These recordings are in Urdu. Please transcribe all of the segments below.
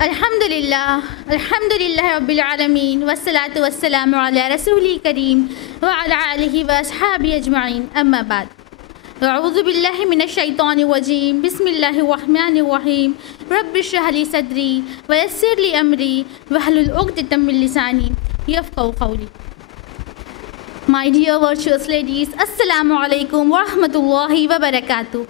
الحمدللہ رب العالمین والصلاة والسلام علی رسول کریم وعلی آلہ واصحابہ اجمعین، اما بعد۔ اعوذ باللہ من الشیطان الرجیم، بسم اللہ الرحمن الرحیم، رب اشرح لی صدری ویسر لی امری واحلل عقدۃ من لسانی یفقہوا قولی۔ My dear virtuous ladies، السلام علیکم ورحمۃ اللہ وبرکاتہ۔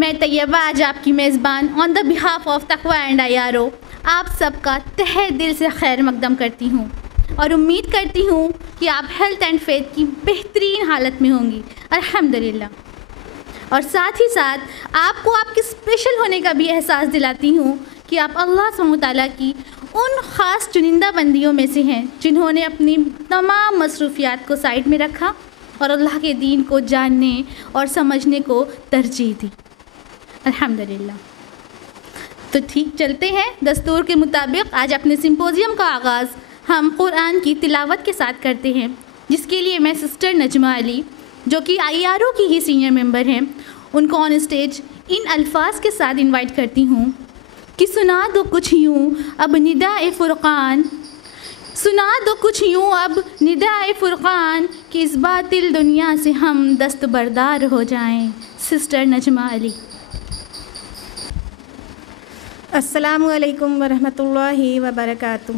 میں طیبہ آج آپ کی میزبان آن دا بہاف آف تقویٰ اینڈ IRO آپ سب کا تہہ دل سے خیر مقدم کرتی ہوں اور امید کرتی ہوں کہ آپ ہیلتھ اینڈ فیتھ کی بہترین حالت میں ہوں گی الحمدللہ، اور ساتھ ہی ساتھ آپ کو آپ کے اسپیشل ہونے کا بھی احساس دلاتی ہوں کہ آپ اللہ سبحانہ وتعالیٰ کی ان خاص چنندہ بندیوں میں سے ہیں جنہوں نے اپنی تمام مصروفیات کو سائڈ میں رکھا اور اللہ کے دین کو جاننے اور سمجھنے کو ترجیح دی الحمدللہ۔ تو ٹھیک چلتے ہیں، دستور کے مطابق آج اپنے سمپوزیم کا آغاز ہم قرآن کی تلاوت کے ساتھ کرتے ہیں، جس کے لیے میں سسٹر نجمہ علی جو کہ IRO کی ہی سینئر ممبر ہیں، ان کو آن اسٹیج ان الفاظ کے ساتھ انوائٹ کرتی ہوں کہ سنا دو کچھ یوں اب ندائے فرقان، سنا دو کچھ یوں اب ندائے فرقان کہ اس باطل دنیا سے ہم دست بردار ہو جائیں۔ سسٹر نجمہ علی۔ السلام علیکم ورحمۃ اللہ وبرکاتہ۔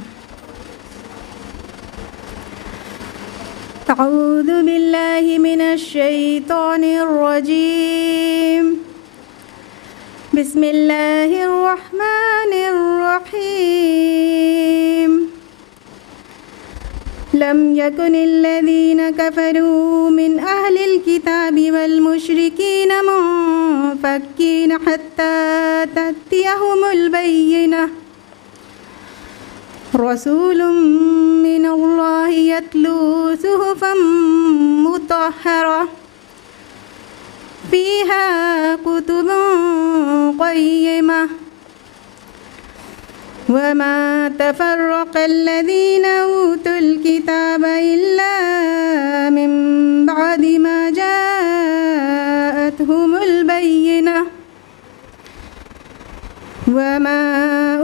اعوذ باللہ من الشیطان الرجیم، بسم اللہ الرحمن الرحیم۔ لم يكن الذين كفروا من أهل الكتاب والمشركين منفكين حتى تأتيهم البينة، رسول من الله يتلو صحفا مطهرة فيها كتب قيمة، وما تفرق الذين أوتوا الكتاب إلا من بعد ما جاءتهم البينة، وما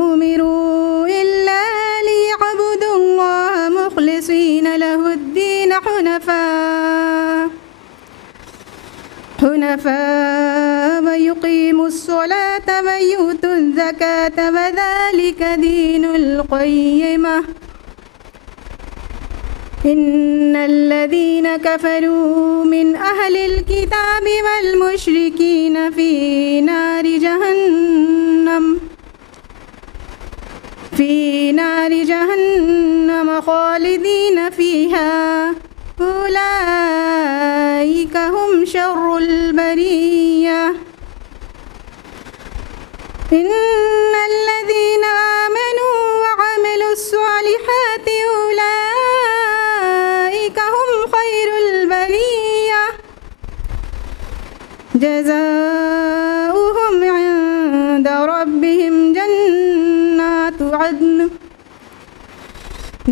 أمروا إلا ليعبدوا الله مخلصين له الدين حنفاء ويقيموا الصلاة ويؤتوا الزكاة وذلك دين القيمة، إن الذين كفروا من أهل الكتاب والمشركين في نار جهنم خالدين فيها، أولئك هم شر البرية، إن الذين آمنوا وعملوا الصالحات أولئك هم خير البرية، جزاؤهم عند ربهم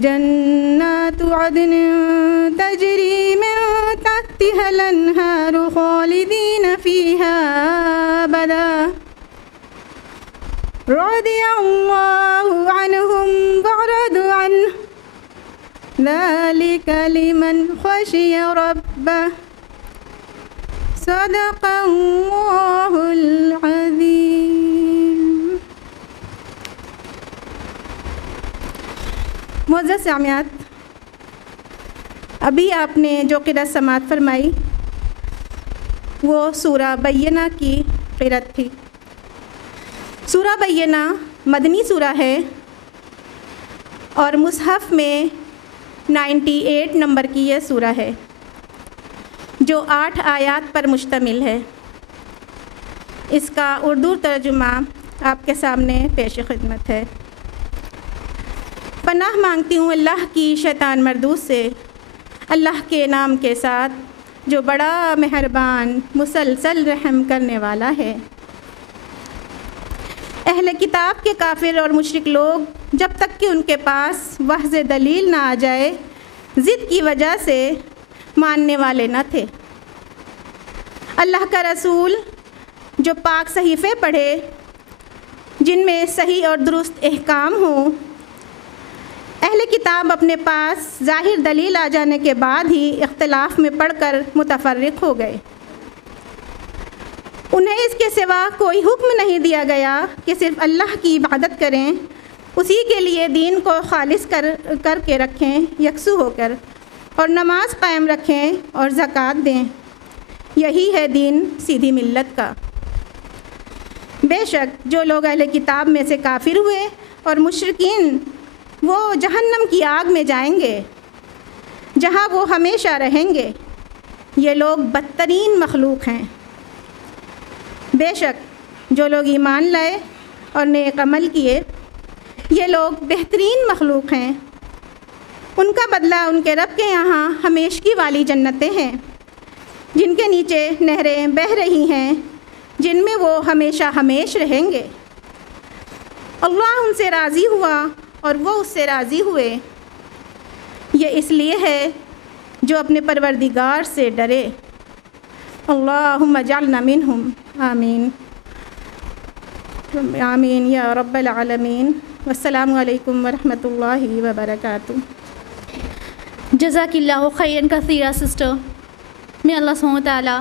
جنات عدن تجري من تحتها الأنهار خالدين فيها أبدا، رضي الله عنهم ورضوا عنه، ذلك لمن خشي ربه، صدق الله العظيم۔ معزز سامعات، ابھی آپ نے جو قرأت سماعت فرمائی وہ سورہ بینہ کی قرأت تھی۔ سورہ بینہ مدنی سورہ ہے اور مصحف میں 98 نمبر کی یہ سورہ ہے جو 8 آیات پر مشتمل ہے۔ اس کا اردو ترجمہ آپ کے سامنے پیش خدمت ہے۔ پناہ مانگتی ہوں اللہ کی شیطان مردود سے، اللہ کے نام کے ساتھ جو بڑا مہربان مسلسل رحم کرنے والا ہے۔ اہل کتاب کے کافر اور مشرک لوگ جب تک کہ ان کے پاس واضح دلیل نہ آ جائے ضد کی وجہ سے ماننے والے نہ تھے۔ اللہ کا رسول جو پاک صحیفے پڑھے جن میں صحیح اور درست احکام ہوں۔ اہل کتاب اپنے پاس ظاہر دلیل آ جانے کے بعد ہی اختلاف میں پڑھ کر متفرق ہو گئے۔ انہیں اس کے سوا کوئی حکم نہیں دیا گیا کہ صرف اللہ کی عبادت کریں، اسی کے لیے دین کو خالص کر کے رکھیں یکسو ہو کر، اور نماز قائم رکھیں اور زکوٰۃ دیں۔ یہی ہے دین سیدھی ملت کا۔ بے شک جو لوگ اہل کتاب میں سے کافر ہوئے اور مشرکین، وہ جہنم کی آگ میں جائیں گے جہاں وہ ہمیشہ رہیں گے۔ یہ لوگ بدترین مخلوق ہیں۔ بے شک جو لوگ ایمان لائے اور نیک عمل کیے، یہ لوگ بہترین مخلوق ہیں۔ ان کا بدلہ ان کے رب کے یہاں ہمیشگی والی جنتیں ہیں، جن کے نیچے نہریں بہہ رہی ہیں، جن میں وہ ہمیشہ ہمیش رہیں گے۔ اللہ ان سے راضی ہوا اور وہ اس سے راضی ہوئے۔ یہ اس لیے ہے جو اپنے پروردگار سے ڈرے۔ اللہم اجعلنا منہم، آمین آمین یا رب العالمین۔ والسلام علیکم ورحمۃ اللہ وبرکاتہ۔ جزاک اللہ خیرا کثیرا sister. May Allah subhanahu wa ta'ala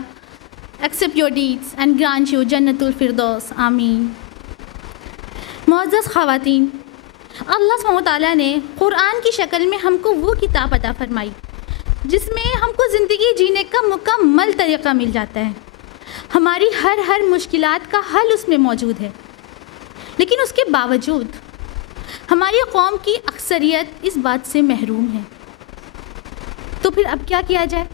accept your deeds and grant you Jannatul Firdaus. آمین۔ معزز خواتین، اللہ سبحانہ و تعالیٰ نے قرآن کی شکل میں ہم کو وہ کتاب عطا فرمائی جس میں ہم کو زندگی جینے کا مکمل طریقہ مل جاتا ہے۔ ہماری ہر مشکلات کا حل اس میں موجود ہے، لیکن اس کے باوجود ہماری قوم کی اکثریت اس بات سے محروم ہے۔ تو پھر اب کیا کیا جائے؟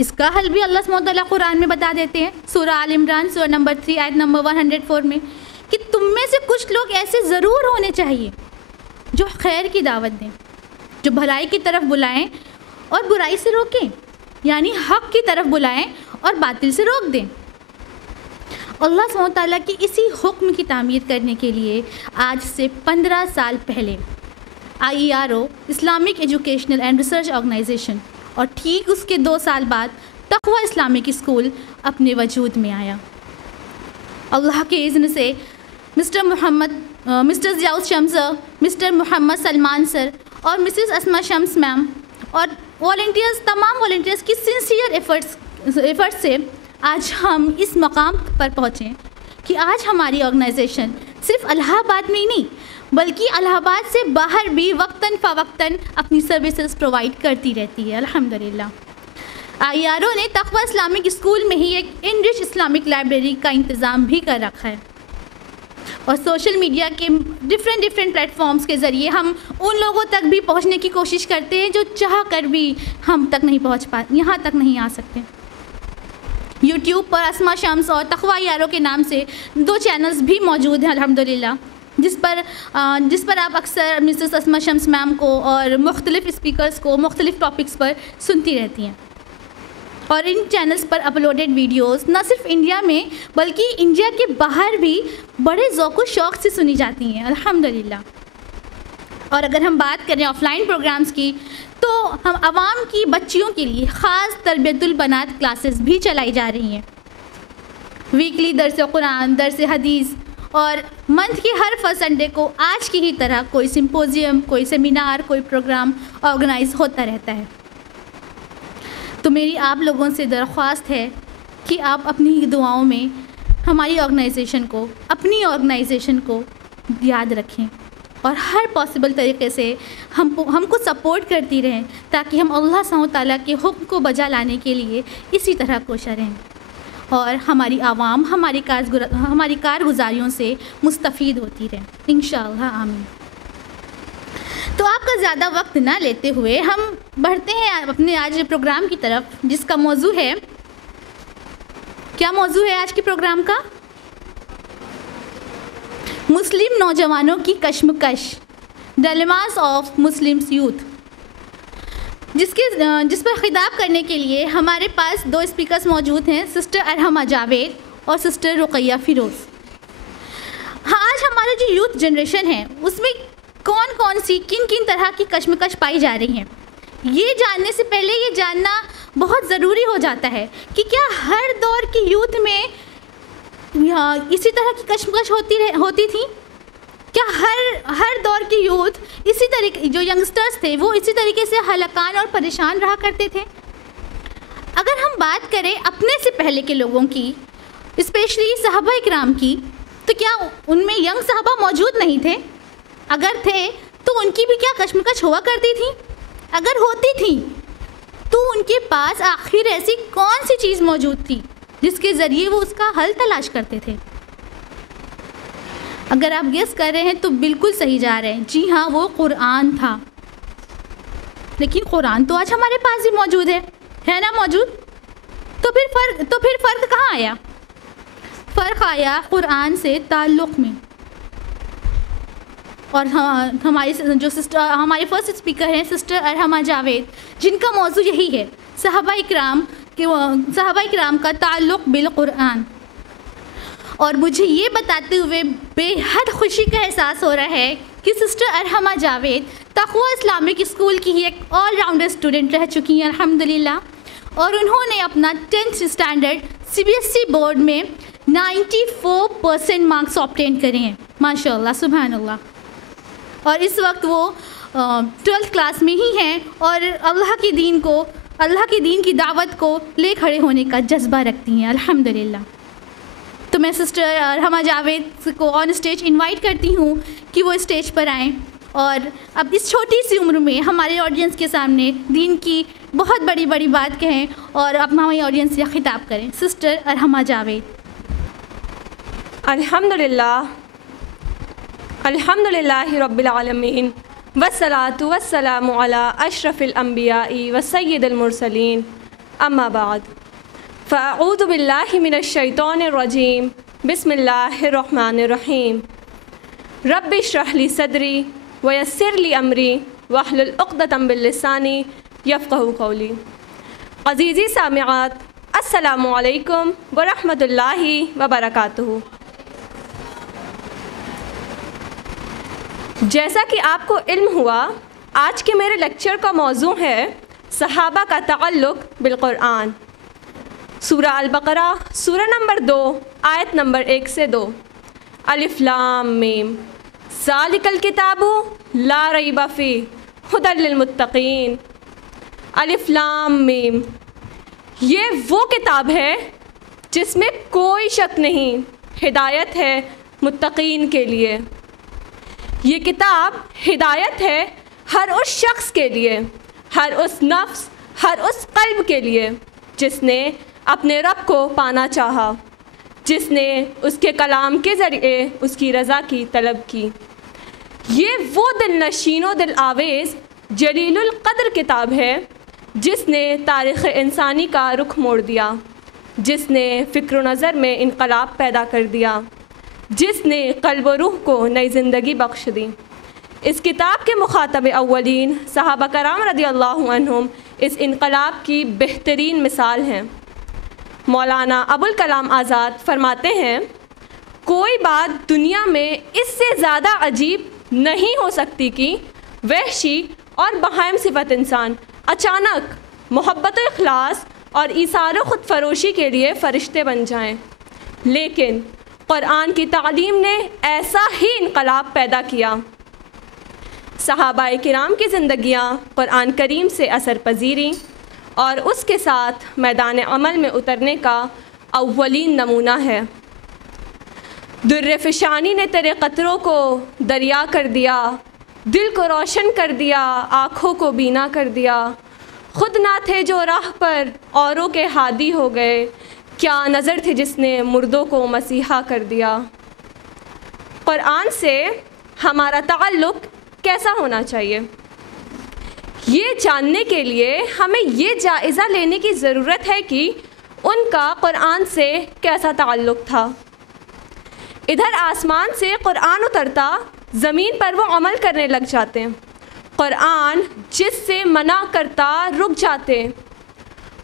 اس کا حل بھی اللہ سبحانہ وتعالیٰ قرآن میں بتا دیتے ہیں، سورہ آل عمران سورہ نمبر 3 آیت نمبر 104 میں، کہ تم میں سے کچھ لوگ ایسے ضرور ہونے چاہیے جو خیر کی دعوت دیں، جو بھلائی کی طرف بلائیں اور برائی سے روکیں، یعنی حق کی طرف بلائیں اور باطل سے روک دیں۔ اللہ سبحانہ وتعالیٰ کی اسی حکم کی تعمیر کرنے کے لیے آج سے 15 سال پہلے IERO Islamic educational and research organization اور ٹھیک اس کے 2 سال بعد تقویٰ اسلامک اسکول اپنے وجود میں آیا۔ اللہ کے اذن سے مسٹر ضیاء شمس، مسٹر محمد سلمان سر اور مسز اسما شمس میم اور والنٹیئرز، تمام والنٹیئرز کی سنسیئر ایفرٹس سے آج ہم اس مقام پر پہنچیں کہ آج ہماری آرگنائزیشن صرف الہ آباد میں ہی نہیں بلکہ الہ آباد سے باہر بھی وقتاً فوقتاً اپنی سروسز پرووائڈ کرتی رہتی ہے، الحمدللہ۔ IERO نے تقویٰ اسلامک اسکول میں ہی ایک انرچ اسلامک لائبریری کا انتظام بھی کر رکھا ہے، اور سوشل میڈیا کے ڈفرینٹ پلیٹ فارمز کے ذریعے ہم ان لوگوں تک بھی پہنچنے کی کوشش کرتے ہیں جو چاہ کر بھی ہم تک نہیں پہنچ پاتے، یہاں تک نہیں آ سکتے۔ یوٹیوب پر اسما شمس اور تقویٰ IERO کے نام سے 2 چینلز بھی موجود ہیں، الحمدللہ، جس پر آپ اکثر مسز اسما شمس میم کو اور مختلف اسپیکرز کو مختلف ٹاپکس پر سنتی رہتی ہیں، اور ان چینلز پر اپلوڈڈ ویڈیوز نہ صرف انڈیا میں بلکہ انڈیا کے باہر بھی بڑے ذوق و شوق سے سنی جاتی ہیں، الحمدللہ۔ اور اگر ہم بات کریں آف لائن پروگرامز کی، تو ہم عوام کی بچیوں کے لیے خاص تربیت البنات کلاسز بھی چلائی جا رہی ہیں۔ ویکلی درس قرآن، درس حدیث، اور منتھ کے ہر فرسٹ سنڈے کو آج کی ہی طرح کوئی سمپوزیم، کوئی سیمینار، کوئی پروگرام آرگنائز ہوتا رہتا ہے۔ تو میری آپ لوگوں سے درخواست ہے کہ آپ اپنی دعاؤں میں ہماری اپنی آرگنائزیشن کو یاد رکھیں اور ہر پاسبل طریقے سے ہم کو سپورٹ کرتی رہیں، تاکہ ہم اللہ سبحانہ تعالیٰ کے حکم کو بجا لانے کے لیے اسی طرح کوشاں رہیں اور ہماری عوام ہماری کارگزاریوں سے مستفید ہوتی رہے، انشاءاللہ، آمین۔ تو آپ کا زیادہ وقت نہ لیتے ہوئے ہم بڑھتے ہیں اپنے آج پروگرام کی طرف، جس کا موضوع ہے، کیا موضوع ہے آج کے پروگرام کا؟ مسلم نوجوانوں کی کشمکش، ڈائلیماز آف مسلمز یوتھ، جس پر خطاب کرنے کے لیے ہمارے پاس 2 اسپیکرز موجود ہیں، سسٹر ارحمہ جاوید اور سسٹر رقیہ فیروز۔ ہاں، آج ہمارا جو یوتھ جنریشن ہے اس میں کون سی کن طرح کی کشمکش پائی جا رہی ہیں، یہ جاننے سے پہلے یہ جاننا بہت ضروری ہو جاتا ہے کہ کیا ہر دور کی یوتھ میں اسی طرح کی کشمکش ہوتی تھی؟ کیا ہر دور کی یوتھ اسی طریقے، جو ینگسٹرز تھے وہ اسی طریقے سے ہلکان اور پریشان رہا کرتے تھے؟ اگر ہم بات کریں اپنے سے پہلے کے لوگوں کی، اسپیشلی صحابہ اکرام کی، تو کیا ان میں ینگ صحابہ موجود نہیں تھے؟ اگر تھے تو ان کی بھی کیا کشمکش ہوا کرتی تھی؟ اگر ہوتی تھی تو ان کے پاس آخر ایسی کون سی چیز موجود تھی جس کے ذریعے وہ اس کا حل تلاش کرتے تھے؟ اگر آپ گیس کر رہے ہیں تو بالکل صحیح جا رہے ہیں، جی ہاں، وہ قرآن تھا۔ لیکن قرآن تو آج ہمارے پاس بھی موجود ہے نا موجود؟ تو پھر فرق کہاں آیا؟ فرق آیا قرآن سے تعلق میں۔ اور ہماری فرسٹ اسپیکر ہیں سسٹر ارحمہ جاوید، جن کا موضوع یہی ہے، صحابہ اکرام کا تعلق بالقرآن۔ اور مجھے یہ بتاتے ہوئے بے حد خوشی کا احساس ہو رہا ہے کہ sister Arhama Javed Taqwa Islamic school کی ایک آل راؤنڈر اسٹوڈنٹ رہ چکی ہیں الحمدللہ، اور انہوں نے اپنا 10th اسٹینڈرڈ CBSE بورڈ میں 94% مارکس آبٹین کرے ہیں، ماشاء اللہ، سبحان اللہ۔ اور اس وقت وہ 12th کلاس میں ہی ہیں اور اللہ کے دین کی دعوت کو لے کھڑے ہونے کا جذبہ رکھتی ہیں الحمدللہ۔ تو میں سسٹر ارحمہ جاوید کو آن اسٹیج انوائٹ کرتی ہوں کہ وہ اسٹیج پر آئیں اور اب اس چھوٹی سی عمر میں ہمارے آڈینس کے سامنے دین کی بہت بڑی بڑی بات کہیں اور اب ہماری آڈینس سے خطاب کریں۔ سسٹر ارحمہ جاوید۔ الحمدللہ رب العالمین والصلاة والسلام علی اشرف الانبیاء وسید المرسلین، اما بعد، فاعوذ باللہ من الشیطان الرجیم، بسم اللہ الرحمن الرحیم۔ رب اشرح لی صدری ویسر لی امری واحلل عقدۃ من لسانی یفقہوا قولی۔ عزیزی سامعات، السلام علیکم ورحمۃ اللہ وبرکاتہ۔ جیسا کہ آپ کو علم ہوا، آج کے میرے لیکچر کا موضوع ہے صحابہ کا تعلق بالقرآن۔ سورہ البقرہ، سورہ نمبر 2، آیت نمبر 1 سے 2۔ الف لام میم، ذالک الکتاب لا ریب فیہ ھدی للمتقین۔ الف لام میم، یہ وہ کتاب ہے جس میں کوئی شک نہیں، ہدایت ہے متقین کے لیے۔ یہ کتاب ہدایت ہے ہر اس شخص کے لیے، ہر اس نفس، ہر اس قلب کے لیے جس نے اپنے رب کو پانا چاہا، جس نے اس کے کلام کے ذریعے اس کی رضا کی طلب کی۔ یہ وہ دل نشین و دل آویز جلیل القدر کتاب ہے جس نے تاریخ انسانی کا رخ موڑ دیا، جس نے فکر و نظر میں انقلاب پیدا کر دیا، جس نے قلب و روح کو نئی زندگی بخش دی۔ اس کتاب کے مخاطب اولین صحابہ کرام رضی اللہ عنہم اس انقلاب کی بہترین مثال ہیں۔ مولانا ابوالکلام آزاد فرماتے ہیں، کوئی بات دنیا میں اس سے زیادہ عجیب نہیں ہو سکتی کہ وحشی اور بہائم صفت انسان اچانک محبت و اخلاص اور ایثار و خود فروشی کے لیے فرشتے بن جائیں، لیکن قرآن کی تعلیم نے ایسا ہی انقلاب پیدا کیا۔ صحابہ کرام کی زندگیاں قرآن کریم سے اثر پذیریں اور اس کے ساتھ میدان عمل میں اترنے کا اولین نمونہ ہے۔ در فشانی نے تیرے قطروں کو دریا کر دیا، دل کو روشن کر دیا، آنکھوں کو بینا کر دیا۔ خود نہ تھے جو راہ پر اوروں کے ہادی ہو گئے، کیا نظر تھی جس نے مردوں کو مسیحا کر دیا۔ قرآن سے ہمارا تعلق کیسا ہونا چاہیے؟ یہ جاننے کے لیے ہمیں یہ جائزہ لینے کی ضرورت ہے کہ ان کا قرآن سے کیسا تعلق تھا۔ ادھر آسمان سے قرآن اترتا، زمین پر وہ عمل کرنے لگ جاتے، قرآن جس سے منع کرتا رک جاتے،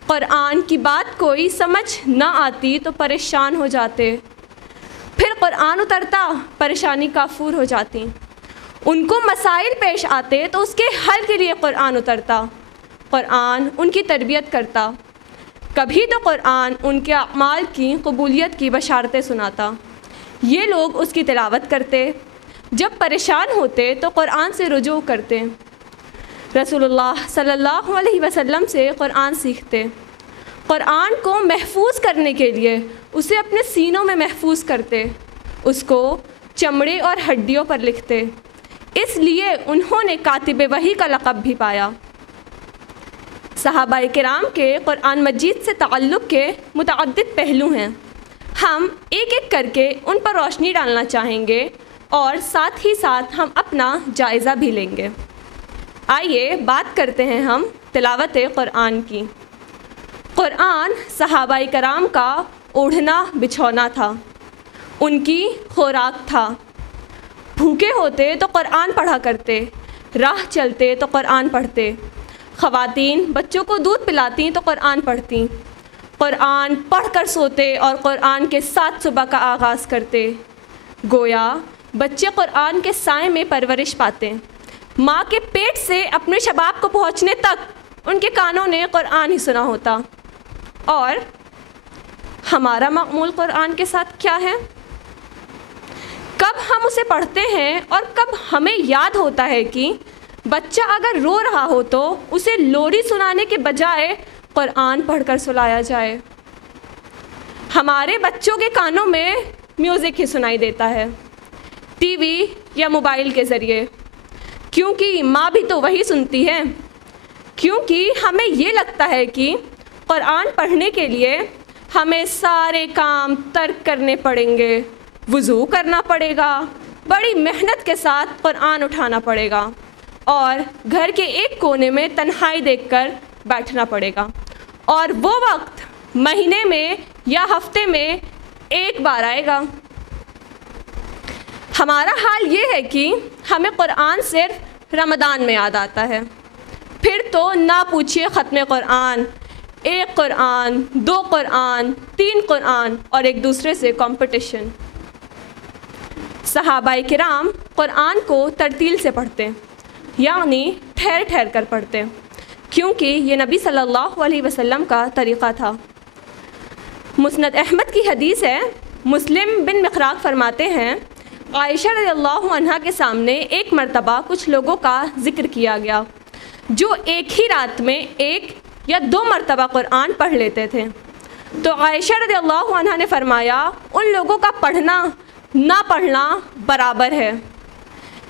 قرآن کی بات کوئی سمجھ نہ آتی تو پریشان ہو جاتے، پھر قرآن اترتا، پریشانی کافور ہو جاتی، ان کو مسائل پیش آتے تو اس کے حل کے لیے قرآن اترتا، قرآن ان کی تربیت کرتا۔ کبھی تو قرآن ان کے اعمال کی قبولیت کی بشارتیں سناتا، یہ لوگ اس کی تلاوت کرتے، جب پریشان ہوتے تو قرآن سے رجوع کرتے، رسول اللہ صلی اللہ علیہ وسلم سے قرآن سیکھتے، قرآن کو محفوظ کرنے کے لیے اسے اپنے سینوں میں محفوظ کرتے، اس کو چمڑے اور ہڈیوں پر لکھتے، اس لیے انہوں نے کاتب وحی کا لقب بھی پایا۔ صحابہ کرام کے قرآن مجید سے تعلق کے متعدد پہلو ہیں، ہم ایک ایک کر کے ان پر روشنی ڈالنا چاہیں گے اور ساتھ ہی ساتھ ہم اپنا جائزہ بھی لیں گے۔ آئیے بات کرتے ہیں ہم تلاوت قرآن کی۔ قرآن صحابہ کرام کا اوڑھنا بچھونا تھا، ان کی خوراک تھا، بھوکے ہوتے تو قرآن پڑھا کرتے، راہ چلتے تو قرآن پڑھتے، خواتین بچوں کو دودھ پلاتی تو قرآن پڑھتی، قرآن پڑھ کر سوتے اور قرآن کے ساتھ صبح کا آغاز کرتے، گویا بچے قرآن کے سائے میں پرورش پاتے، ماں کے پیٹ سے اپنے شباب کو پہنچنے تک ان کے کانوں نے قرآن ہی سنا ہوتا۔ اور ہمارا معمول قرآن کے ساتھ کیا ہے؟ کب ہم اسے پڑھتے ہیں اور کب ہمیں یاد ہوتا ہے کہ بچہ اگر رو رہا ہو تو اسے لوری سنانے کے بجائے قرآن پڑھ کر سلایا جائے؟ ہمارے بچوں کے کانوں میں میوزک ہی سنائی دیتا ہے، ٹی وی یا موبائل کے ذریعے، کیونکہ ماں بھی تو وہی سنتی ہے، کیونکہ ہمیں یہ لگتا ہے کہ قرآن پڑھنے کے لیے ہمیں سارے کام ترک کرنے پڑیں گے، وضو کرنا پڑے گا، بڑی محنت کے ساتھ قرآن اٹھانا پڑے گا اور گھر کے ایک کونے میں تنہائی دیکھ کر بیٹھنا پڑے گا، اور وہ وقت مہینے میں یا ہفتے میں ایک بار آئے گا۔ ہمارا حال یہ ہے کہ ہمیں قرآن صرف رمضان میں یاد آتا ہے، پھر تو نہ پوچھیے ختم قرآن، ایک قرآن، دو قرآن، تین قرآن اور ایک دوسرے سے کمپٹیشن۔ صحابہ کرام قرآن کو ترتیل سے پڑھتے، یعنی ٹھہر ٹھہر کر پڑھتے، کیونکہ یہ نبی صلی اللہ علیہ وسلم کا طریقہ تھا۔ مسند احمد کی حدیث ہے، مسلم بن مخراق فرماتے ہیں، عائشہ رضی اللہ عنہا کے سامنے ایک مرتبہ کچھ لوگوں کا ذکر کیا گیا جو ایک ہی رات میں ایک یا دو مرتبہ قرآن پڑھ لیتے تھے، تو عائشہ رضی اللہ عنہا نے فرمایا ان لوگوں کا پڑھنا نہ پڑھنا برابر ہے۔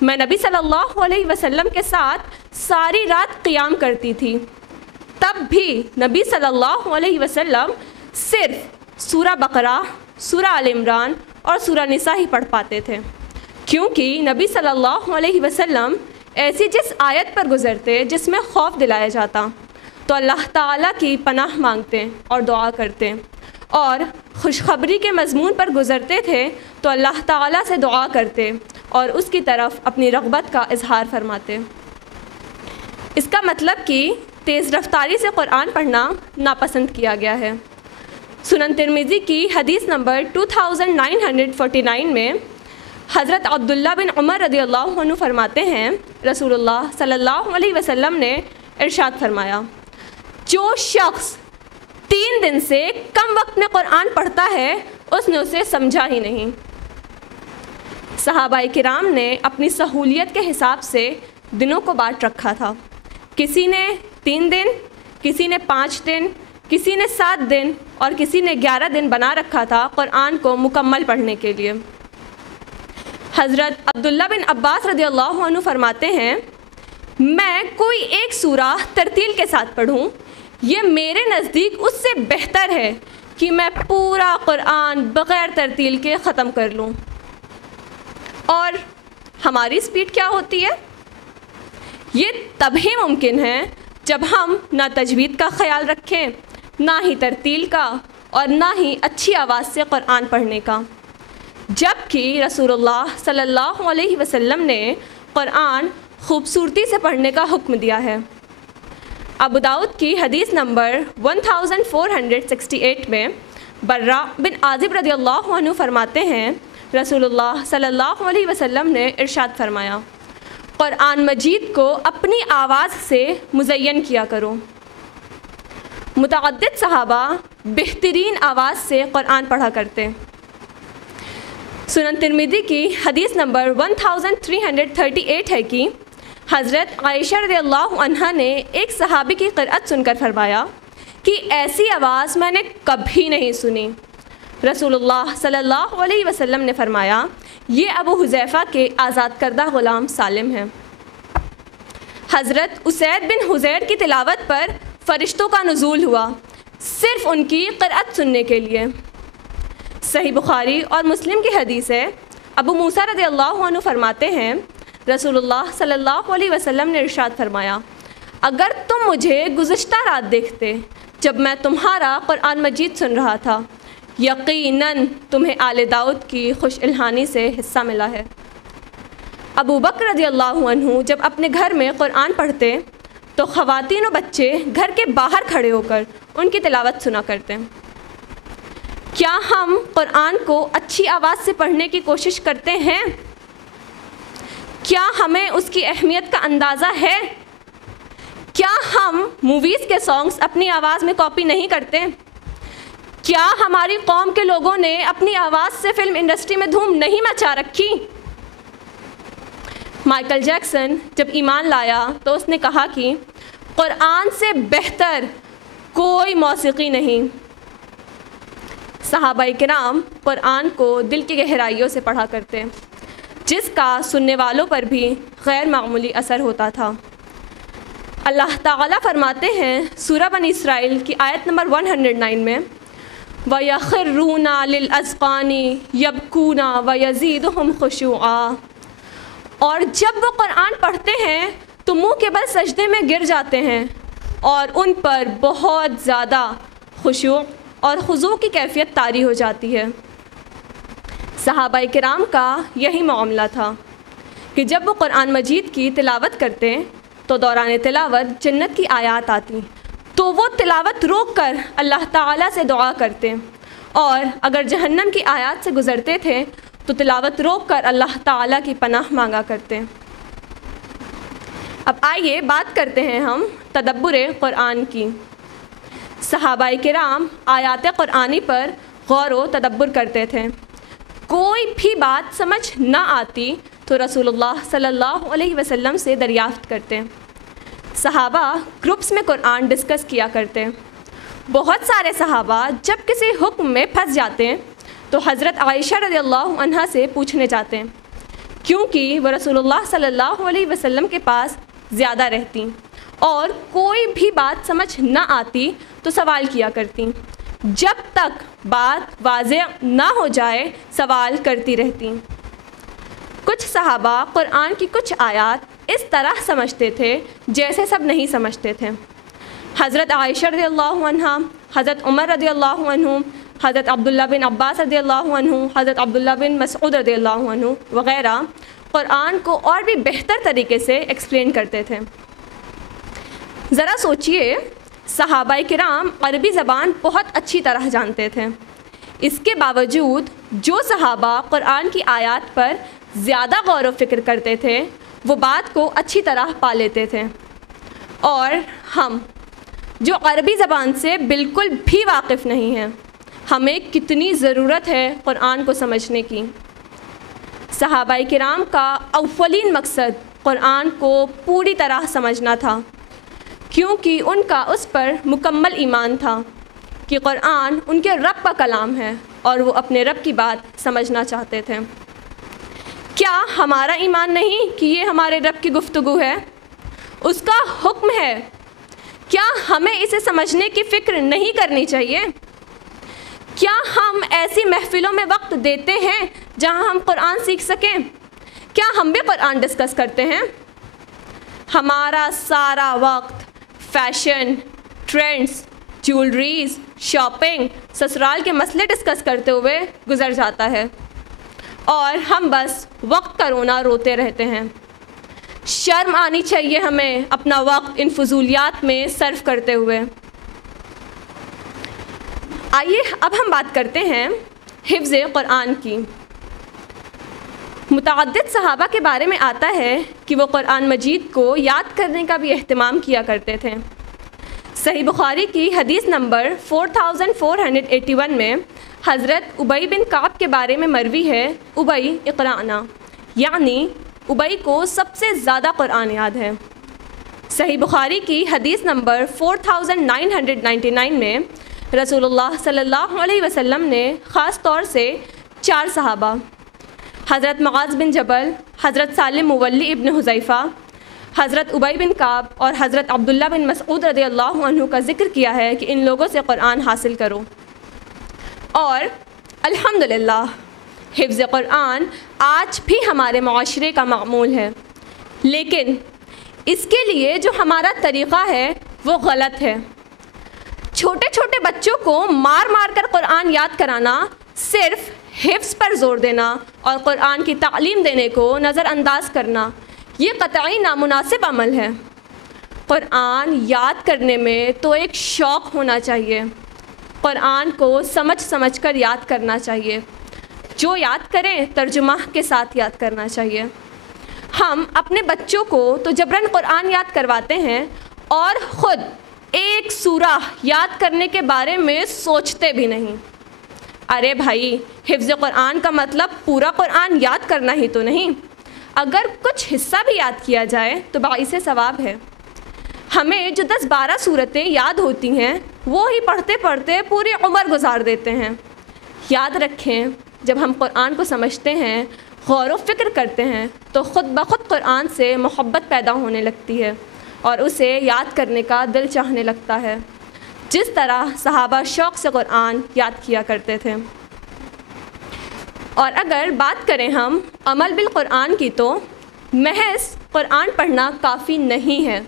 میں نبی صلی اللہ علیہ وسلم کے ساتھ ساری رات قیام کرتی تھی، تب بھی نبی صلی اللہ علیہ وسلم صرف سورہ بقرہ، سورہ آل عمران اور سورہ نساء ہی پڑھ پاتے تھے، کیونکہ نبی صلی اللہ علیہ وسلم ایسی جس آیت پر گزرتے جس میں خوف دلایا جاتا تو اللہ تعالیٰ کی پناہ مانگتے اور دعا کرتے، اور خوشخبری کے مضمون پر گزرتے تھے تو اللہ تعالیٰ سے دعا کرتے اور اس کی طرف اپنی رغبت کا اظہار فرماتے۔ اس کا مطلب کہ تیز رفتاری سے قرآن پڑھنا ناپسند کیا گیا ہے۔ سنن ترمذی کی حدیث نمبر 2949 میں حضرت عبداللہ بن عمر رضی اللہ عنہ فرماتے ہیں، رسول اللہ صلی اللہ علیہ وسلم نے ارشاد فرمایا، جو شخص 3 دن سے کم وقت میں قرآن پڑھتا ہے اس نے اسے سمجھا ہی نہیں۔ صحابہ کرام نے اپنی سہولیت کے حساب سے دنوں کو بانٹ رکھا تھا، کسی نے 3 دن، کسی نے 5 دن، کسی نے 7 دن اور کسی نے 11 دن بنا رکھا تھا قرآن کو مکمل پڑھنے کے لیے۔ حضرت عبداللہ بن عباس رضی اللہ عنہ فرماتے ہیں، میں کوئی ایک سورہ ترتیل کے ساتھ پڑھوں یہ میرے نزدیک اس سے بہتر ہے کہ میں پورا قرآن بغیر ترتیل کے ختم کر لوں۔ اور ہماری سپیڈ کیا ہوتی ہے؟ یہ تب ہی ممکن ہے جب ہم نہ تجوید کا خیال رکھیں، نہ ہی ترتیل کا، اور نہ ہی اچھی آواز سے قرآن پڑھنے کا، جبکہ رسول اللہ صلی اللہ علیہ وسلم نے قرآن خوبصورتی سے پڑھنے کا حکم دیا ہے۔ ابو داؤد کی حدیث نمبر 1468 میں برا بن عازب رضی اللہ عنہ فرماتے ہیں، رسول اللہ صلی اللہ علیہ وسلم نے ارشاد فرمایا، قرآن مجید کو اپنی آواز سے مزین کیا کرو۔ متعدد صحابہ بہترین آواز سے قرآن پڑھا کرتے۔ سنن ترمذی کی حدیث نمبر 1338 ہے کہ حضرت عائشہ رضی اللہ عنہا نے ایک صحابی کی قرأت سن کر فرمایا کہ ایسی آواز میں نے کبھی نہیں سنی۔ رسول اللہ صلی اللہ علیہ وسلم نے فرمایا یہ ابو حذیفہ کے آزاد کردہ غلام سالم ہیں۔ حضرت اسید بن حضیر کی تلاوت پر فرشتوں کا نزول ہوا صرف ان کی قرأت سننے کے لیے۔ صحیح بخاری اور مسلم کی حدیث ہے، ابو موسیٰ رضی اللہ عنہ فرماتے ہیں رسول اللہ صلی اللہ علیہ وسلم نے ارشاد فرمایا اگر تم مجھے گزشتہ رات دیکھتے جب میں تمہارا قرآن مجید سن رہا تھا یقیناً تمہیں آل داؤد کی خوش الہانی سے حصہ ملا ہے۔ ابو بکر رضی اللہ عنہ جب اپنے گھر میں قرآن پڑھتے تو خواتین و بچے گھر کے باہر کھڑے ہو کر ان کی تلاوت سنا کرتے۔ کیا ہم قرآن کو اچھی آواز سے پڑھنے کی کوشش کرتے ہیں؟ کیا ہمیں اس کی اہمیت کا اندازہ ہے؟ کیا ہم موویز کے سانگز اپنی آواز میں کاپی نہیں کرتے؟ کیا ہماری قوم کے لوگوں نے اپنی آواز سے فلم انڈسٹری میں دھوم نہیں مچا رکھی؟ مائیکل جیکسن جب ایمان لایا تو اس نے کہا کہ قرآن سے بہتر کوئی موسیقی نہیں۔ صحابہ کرام قرآن کو دل کی گہرائیوں سے پڑھا کرتے جس کا سننے والوں پر بھی غیر معمولی اثر ہوتا تھا۔ اللہ تعالیٰ فرماتے ہیں سورہ بنی اسرائیل کی آیت نمبر 109 میں وَيَخِرُّونَ لِلْأَذْقَانِ يَبْكُونَ وَيَزِيدُهُمْ خُشُوعًا، اور جب وہ قرآن پڑھتے ہیں تو منہ کے بل سجدے میں گر جاتے ہیں اور ان پر بہت زیادہ خشوع اور خضوع کی کیفیت طاری ہو جاتی ہے۔ صحابہ کرام کا یہی معاملہ تھا کہ جب وہ قرآن مجید کی تلاوت کرتے تو دوران تلاوت جنت کی آیات آتی تو وہ تلاوت روک کر اللہ تعالیٰ سے دعا کرتے، اور اگر جہنم کی آیات سے گزرتے تھے تو تلاوت روک کر اللہ تعالیٰ کی پناہ مانگا کرتے۔ اب آئیے بات کرتے ہیں ہم تدبر قرآن کی۔ صحابہ کرام آیات قرآنی پر غور و تدبر کرتے تھے۔ کوئی بھی بات سمجھ نہ آتی تو رسول اللہ صلی اللہ علیہ وسلم سے دریافت کرتے۔ صحابہ گروپس میں قرآن ڈسکس کیا کرتے۔ بہت سارے صحابہ جب کسی حکم میں پھنس جاتے تو حضرت عائشہ رضی اللہ عنہا سے پوچھنے جاتے، کیونکہ وہ رسول اللہ صلی اللہ علیہ وسلم کے پاس زیادہ رہتی اور کوئی بھی بات سمجھ نہ آتی تو سوال کیا کرتی، جب تک بات واضح نہ ہو جائے سوال کرتی رہتی۔ کچھ صحابہ قرآن کی کچھ آیات اس طرح سمجھتے تھے جیسے سب نہیں سمجھتے تھے۔ حضرت عائشہ رضی اللہ عنہ، حضرت عمر رضی اللہ عنہ، حضرت عبداللہ بن عباس رضی اللہ عنہ، حضرت عبداللہ بن مسعود رضی اللہ عنہ وغیرہ قرآن کو اور بھی بہتر طریقے سے ایکسپلین کرتے تھے۔ ذرا سوچئے، صحابہ کرام عربی زبان بہت اچھی طرح جانتے تھے، اس کے باوجود جو صحابہ قرآن کی آیات پر زیادہ غور و فکر کرتے تھے وہ بات کو اچھی طرح پا لیتے تھے، اور ہم جو عربی زبان سے بالکل بھی واقف نہیں ہیں، ہمیں کتنی ضرورت ہے قرآن کو سمجھنے کی۔ صحابہ کرام کا اولین مقصد قرآن کو پوری طرح سمجھنا تھا، کیونکہ ان کا اس پر مکمل ایمان تھا کہ قرآن ان کے رب کا کلام ہے اور وہ اپنے رب کی بات سمجھنا چاہتے تھے۔ کیا ہمارا ایمان نہیں کہ یہ ہمارے رب کی گفتگو ہے، اس کا حکم ہے؟ کیا ہمیں اسے سمجھنے کی فکر نہیں کرنی چاہیے؟ کیا ہم ایسی محفلوں میں وقت دیتے ہیں جہاں ہم قرآن سیکھ سکیں؟ کیا ہم بھی قرآن ڈسکس کرتے ہیں؟ ہمارا سارا وقت فیشن، ٹرینڈز، جیولریز، شاپنگ، سسرال کے مسئلے ڈسکس کرتے ہوئے گزر جاتا ہے، اور ہم بس وقت کا رونا روتے رہتے ہیں۔ شرم آنی چاہیے ہمیں اپنا وقت ان فضولیات میں صرف کرتے ہوئے۔ آئیے اب ہم بات کرتے ہیں حفظ قرآن کی۔ متعدد صحابہ کے بارے میں آتا ہے کہ وہ قرآن مجید کو یاد کرنے کا بھی اہتمام کیا کرتے تھے۔ صحیح بخاری کی حدیث نمبر 4481 میں حضرت ابی بن کعب کے بارے میں مروی ہے، ابی اقرأنا، یعنی ابی کو سب سے زیادہ قرآن یاد ہے۔ صحیح بخاری کی حدیث نمبر 4999 میں رسول اللہ صلی اللہ علیہ وسلم نے خاص طور سے 4 صحابہ حضرت معاذ بن جبل، حضرت سالم مولی ابن حذیفہ، حضرت ابی بن کعب اور حضرت عبداللہ بن مسعود رضی اللہ عنہ کا ذکر کیا ہے کہ ان لوگوں سے قرآن حاصل کرو۔ اور الحمدللہ حفظ قرآن آج بھی ہمارے معاشرے کا معمول ہے، لیکن اس کے لیے جو ہمارا طریقہ ہے وہ غلط ہے۔ چھوٹے چھوٹے بچوں کو مار مار کر قرآن یاد کرانا، صرف حفظ پر زور دینا اور قرآن کی تعلیم دینے کو نظر انداز کرنا، یہ قطعی نامناسب عمل ہے۔ قرآن یاد کرنے میں تو ایک شوق ہونا چاہیے، قرآن کو سمجھ سمجھ کر یاد کرنا چاہیے، جو یاد کریں ترجمہ کے ساتھ یاد کرنا چاہیے۔ ہم اپنے بچوں کو تو جبراً قرآن یاد کرواتے ہیں اور خود ایک سورہ یاد کرنے کے بارے میں سوچتے بھی نہیں۔ ارے بھائی، حفظ قرآن کا مطلب پورا قرآن یاد کرنا ہی تو نہیں، اگر کچھ حصہ بھی یاد کیا جائے تو باعث ثواب ہے۔ ہمیں جو 10-12 صورتیں یاد ہوتی ہیں وہ ہی پڑھتے پڑھتے پوری عمر گزار دیتے ہیں۔ یاد رکھیں، جب ہم قرآن کو سمجھتے ہیں، غور و فکر کرتے ہیں تو خود بخود قرآن سے محبت پیدا ہونے لگتی ہے اور اسے یاد کرنے کا دل چاہنے لگتا ہے، جس طرح صحابہ شوق سے قرآن یاد کیا کرتے تھے۔ اور اگر بات کریں ہم عمل بالقرآن کی تو محض قرآن پڑھنا کافی نہیں ہے،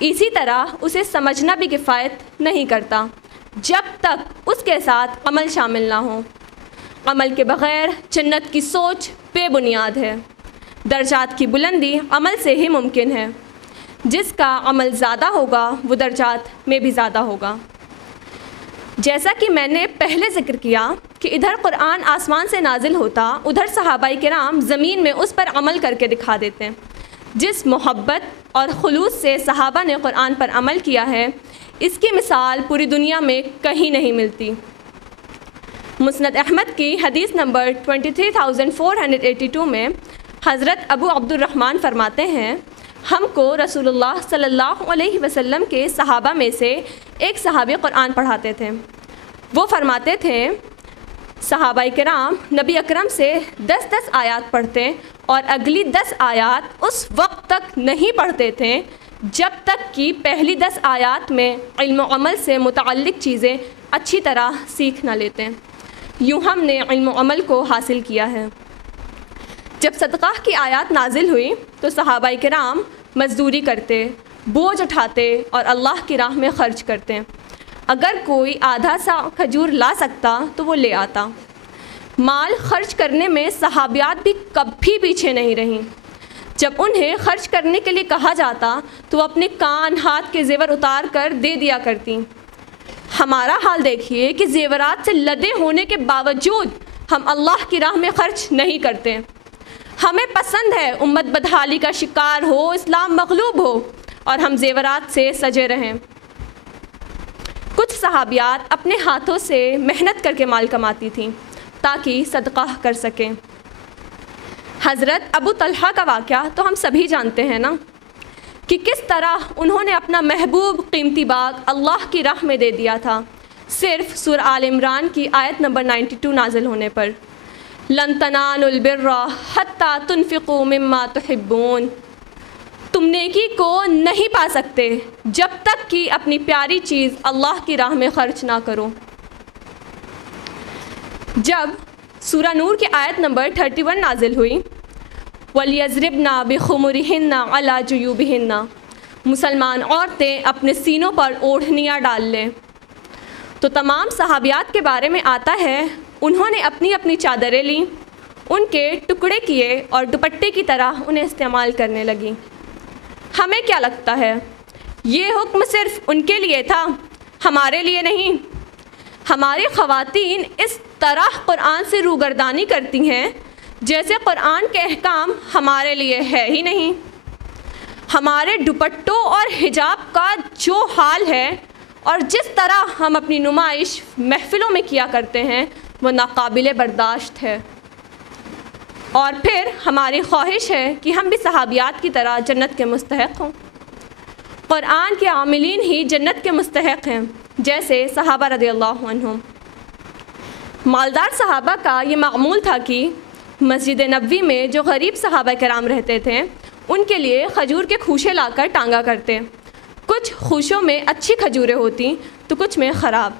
اسی طرح اسے سمجھنا بھی کفایت نہیں کرتا جب تک اس کے ساتھ عمل شامل نہ ہو۔ عمل کے بغیر جنت کی سوچ بے بنیاد ہے۔ درجات کی بلندی عمل سے ہی ممکن ہے، جس کا عمل زیادہ ہوگا وہ درجات میں بھی زیادہ ہوگا۔ جیسا کہ میں نے پہلے ذکر کیا کہ ادھر قرآن آسمان سے نازل ہوتا، ادھر صحابہ کرام زمین میں اس پر عمل کر کے دکھا دیتے ہیں۔ جس محبت اور خلوص سے صحابہ نے قرآن پر عمل کیا ہے، اس کی مثال پوری دنیا میں کہیں نہیں ملتی۔ مسند احمد کی حدیث نمبر 23482 میں حضرت ابو عبد الرحمن فرماتے ہیں، ہم کو رسول اللہ صلی اللہ علیہ وسلم کے صحابہ میں سے ایک صحابی قرآن پڑھاتے تھے۔ وہ فرماتے تھے صحابہ کرام نبی اکرم سے 10 آیات پڑھتے اور اگلی 10 آیات اس وقت تک نہیں پڑھتے تھے جب تک کہ پہلی 10 آیات میں علم و عمل سے متعلق چیزیں اچھی طرح سیکھ نہ لیتے۔ یوں ہم نے علم و عمل کو حاصل کیا ہے۔ جب صدقہ کی آیات نازل ہوئی تو صحابہ کرام مزدوری کرتے، بوجھ اٹھاتے اور اللہ کی راہ میں خرچ کرتے۔ اگر کوئی آدھا سا کھجور لا سکتا تو وہ لے آتا۔ مال خرچ کرنے میں صحابیات بھی کبھی پیچھے نہیں رہیں۔ جب انہیں خرچ کرنے کے لیے کہا جاتا تو وہ اپنے کان ہاتھ کے زیور اتار کر دے دیا کرتی۔ ہمارا حال دیکھیے کہ زیورات سے لدے ہونے کے باوجود ہم اللہ کی راہ میں خرچ نہیں کرتے۔ ہمیں پسند ہے امت بدحالی کا شکار ہو، اسلام مغلوب ہو اور ہم زیورات سے سجے رہیں۔ کچھ صحابیات اپنے ہاتھوں سے محنت کر کے مال کماتی تھیں تاکہ صدقہ کر سکیں۔ حضرت ابو طلحہ کا واقعہ تو ہم سبھی جانتے ہیں نا، کہ کس طرح انہوں نے اپنا محبوب قیمتی باغ اللہ کی راہ میں دے دیا تھا، صرف سورہ آل عمران کی آیت نمبر 92 نازل ہونے پر۔ لن تنالوا البر حتی تنفقوا مما تحبون، تم نیکی کو نہیں پا سکتے جب تک کہ اپنی پیاری چیز اللہ کی راہ میں خرچ نہ کرو۔ جب سورہ نور کی آیت نمبر 31 نازل ہوئی، وَلْيَضْرِبْنَ بِخُمُرِهِنَّ عَلَى جُيُوبِهِنَّ، مسلمان عورتیں اپنے سینوں پر اوڑھنیاں ڈال لیں، تو تمام صحابیات کے بارے میں آتا ہے انہوں نے اپنی اپنی چادریں لیں، ان کے ٹکڑے کیے اور دوپٹے کی طرح انہیں استعمال کرنے لگیں۔ ہمیں کیا لگتا ہے یہ حکم صرف ان کے لیے تھا، ہمارے لیے نہیں؟ ہماری خواتین اس طرح قرآن سے روگردانی کرتی ہیں جیسے قرآن کے احکام ہمارے لیے ہے ہی نہیں۔ ہمارے دوپٹوں اور حجاب کا جو حال ہے اور جس طرح ہم اپنی نمائش محفلوں میں کیا کرتے ہیں وہ ناقابل برداشت ہے۔ اور پھر ہماری خواہش ہے کہ ہم بھی صحابیات کی طرح جنت کے مستحق ہوں۔ قرآن کے عاملین ہی جنت کے مستحق ہیں، جیسے صحابہ رضی اللہ عنہم۔ مالدار صحابہ کا یہ معمول تھا کہ مسجد نبوی میں جو غریب صحابہ کرام رہتے تھے ان کے لیے کھجور کے خوشے لا کر ٹانگا کرتے۔ کچھ خوشوں میں اچھی کھجوریں ہوتی تو کچھ میں خراب۔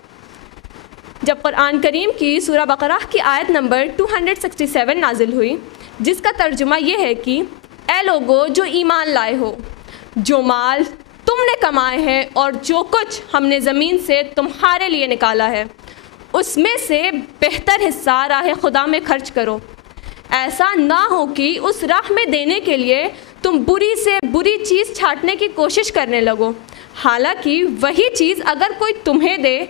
جب قرآن کریم کی سورہ بقرہ کی آیت نمبر 267 نازل ہوئی، جس کا ترجمہ یہ ہے کہ اے لوگو جو ایمان لائے ہو، جو مال تم نے کمائے ہیں اور جو کچھ ہم نے زمین سے تمہارے لیے نکالا ہے اس میں سے بہتر حصہ راہ خدا میں خرچ کرو۔ ایسا نہ ہو کہ اس راہ میں دینے کے لیے تم بری سے بری چیز چھانٹنے کی کوشش کرنے لگو، حالانکہ وہی چیز اگر کوئی تمہیں دے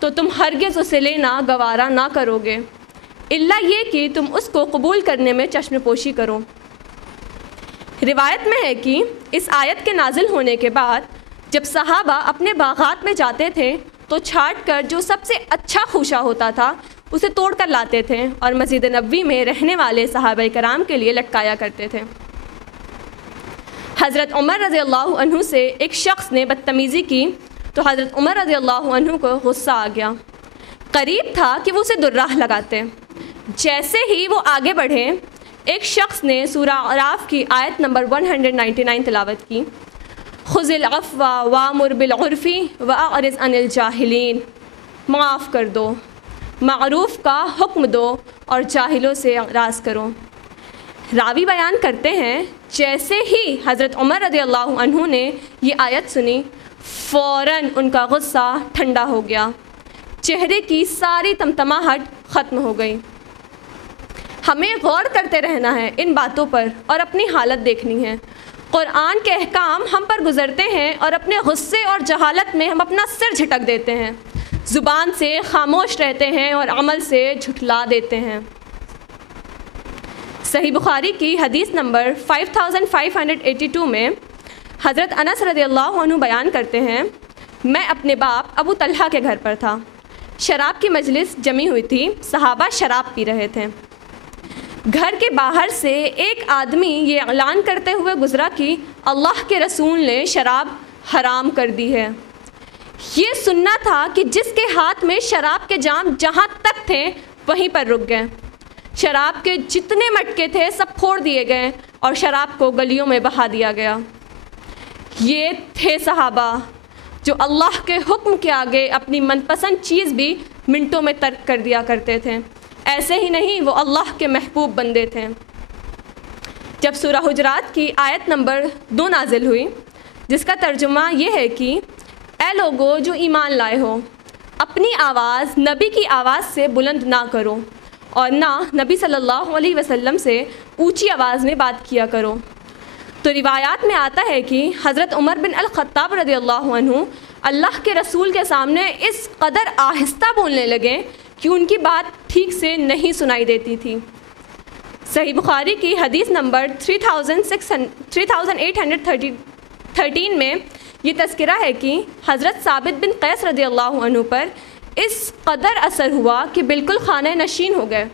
تو تم ہرگز اسے لینا گوارا نہ کرو گے، الا یہ کہ تم اس کو قبول کرنے میں چشم پوشی کرو۔ روایت میں ہے کہ اس آیت کے نازل ہونے کے بعد جب صحابہ اپنے باغات میں جاتے تھے تو چھانٹ کر جو سب سے اچھا خوشہ ہوتا تھا اسے توڑ کر لاتے تھے اور مسجد نبوی میں رہنے والے صحابہ کرام کے لیے لٹکایا کرتے تھے۔ حضرت عمر رضی اللہ عنہ سے ایک شخص نے بدتمیزی کی تو حضرت عمر رضی اللہ عنہ کو غصہ آ گیا۔ قریب تھا کہ وہ اسے درراہ لگاتے۔ جیسے ہی وہ آگے بڑھے ایک شخص نے سورہ اعراف کی آیت نمبر 199 تلاوت کی، خذ العفو وامر بالعرف واعرض عن الجاہلین، معاف کر دو، معروف کا حکم دو اور جاہلوں سے اعراض کرو۔ راوی بیان کرتے ہیں جیسے ہی حضرت عمر رضی اللہ عنہ نے یہ آیت سنی فوراً ان کا غصہ ٹھنڈا ہو گیا، چہرے کی ساری تمتماہٹ ختم ہو گئی۔ ہمیں غور کرتے رہنا ہے ان باتوں پر اور اپنی حالت دیکھنی ہے۔ قرآن کے احکام ہم پر گزرتے ہیں اور اپنے غصے اور جہالت میں ہم اپنا سر جھٹک دیتے ہیں، زبان سے خاموش رہتے ہیں اور عمل سے جھٹلا دیتے ہیں۔ صحیح بخاری کی حدیث نمبر 5582 میں حضرت انس رضی اللہ عنہ بیان کرتے ہیں، میں اپنے باپ ابو طلحہ کے گھر پر تھا، شراب کی مجلس جمی ہوئی تھی، صحابہ شراب پی رہے تھے۔ گھر کے باہر سے ایک آدمی یہ اعلان کرتے ہوئے گزرا کہ اللہ کے رسول نے شراب حرام کر دی ہے۔ یہ سننا تھا کہ جس کے ہاتھ میں شراب کے جام جہاں تک تھے وہیں پر رک گئے، شراب کے جتنے مٹکے تھے سب پھوڑ دیے گئے اور شراب کو گلیوں میں بہا دیا گیا۔ یہ تھے صحابہ جو اللہ کے حکم کے آگے اپنی من پسند چیز بھی منٹوں میں ترک کر دیا کرتے تھے۔ ایسے ہی نہیں، وہ اللہ کے محبوب بندے تھے۔ جب سورہ حجرات کی آیت نمبر 2 نازل ہوئی، جس کا ترجمہ یہ ہے کہ اے لوگو جو ایمان لائے ہو، اپنی آواز نبی کی آواز سے بلند نہ کرو اور نہ نبی صلی اللہ علیہ وسلم سے اونچی آواز میں بات کیا کرو، تو روایات میں آتا ہے کہ حضرت عمر بن الخطاب رضی اللہ عنہ اللہ کے رسول کے سامنے اس قدر آہستہ بولنے لگے کہ ان کی بات ٹھیک سے نہیں سنائی دیتی تھی۔ صحیح بخاری کی حدیث نمبر 3813 میں یہ تذکرہ ہے کہ حضرت ثابت بن قیس رضی اللہ عنہ پر اس قدر اثر ہوا کہ بالکل خانہ نشین ہو گئے،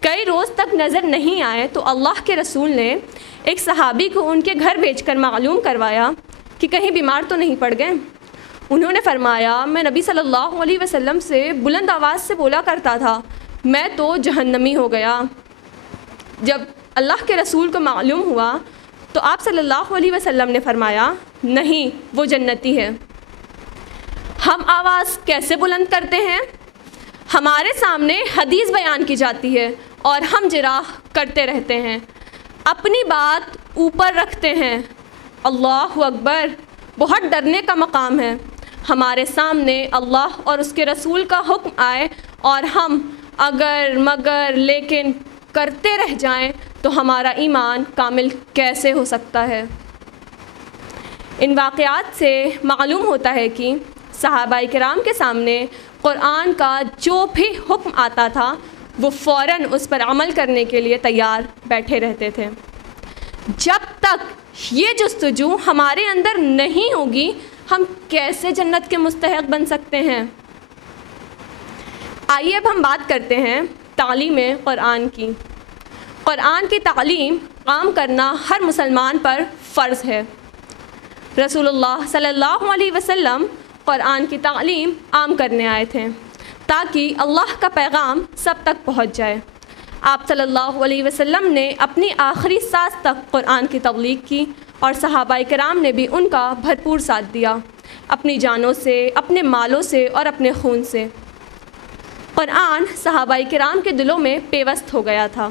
کئی روز تک نظر نہیں آئے، تو اللہ کے رسول نے ایک صحابی کو ان کے گھر بھیج کر معلوم کروایا کہ کہیں بیمار تو نہیں پڑ گئے۔ انہوں نے فرمایا میں نبی صلی اللہ علیہ وسلم سے بلند آواز سے بولا کرتا تھا، میں تو جہنمی ہو گیا۔ جب اللہ کے رسول کو معلوم ہوا تو آپ صلی اللہ علیہ وسلم نے فرمایا نہیں، وہ جنتی ہے۔ ہم آواز کیسے بلند کرتے ہیں؟ ہمارے سامنے حدیث بیان کی جاتی ہے اور ہم جراح کرتے رہتے ہیں، اپنی بات اوپر رکھتے ہیں۔ اللہ اکبر، بہت ڈرنے کا مقام ہے۔ ہمارے سامنے اللہ اور اس کے رسول کا حکم آئے اور ہم اگر مگر لیکن کرتے رہ جائیں تو ہمارا ایمان کامل کیسے ہو سکتا ہے؟ ان واقعات سے معلوم ہوتا ہے کہ صحابہ کرام کے سامنے قرآن کا جو بھی حکم آتا تھا وہ فوراً اس پر عمل کرنے کے لیے تیار بیٹھے رہتے تھے۔ جب تک یہ جستجو ہمارے اندر نہیں ہوگی ہم کیسے جنت کے مستحق بن سکتے ہیں؟ آئیے اب ہم بات کرتے ہیں تعلیم قرآن کی۔ قرآن کی تعلیم عام کرنا ہر مسلمان پر فرض ہے۔ رسول اللہ صلی اللہ علیہ وسلم قرآن کی تعلیم عام کرنے آئے تھے تاکہ اللہ کا پیغام سب تک پہنچ جائے۔ آپ صلی اللہ علیہ وسلم نے اپنی آخری سانس تک قرآن کی تبلیغ کی اور صحابہ کرام نے بھی ان کا بھرپور ساتھ دیا، اپنی جانوں سے، اپنے مالوں سے اور اپنے خون سے۔ قرآن صحابہ کرام کے دلوں میں پیوست ہو گیا تھا۔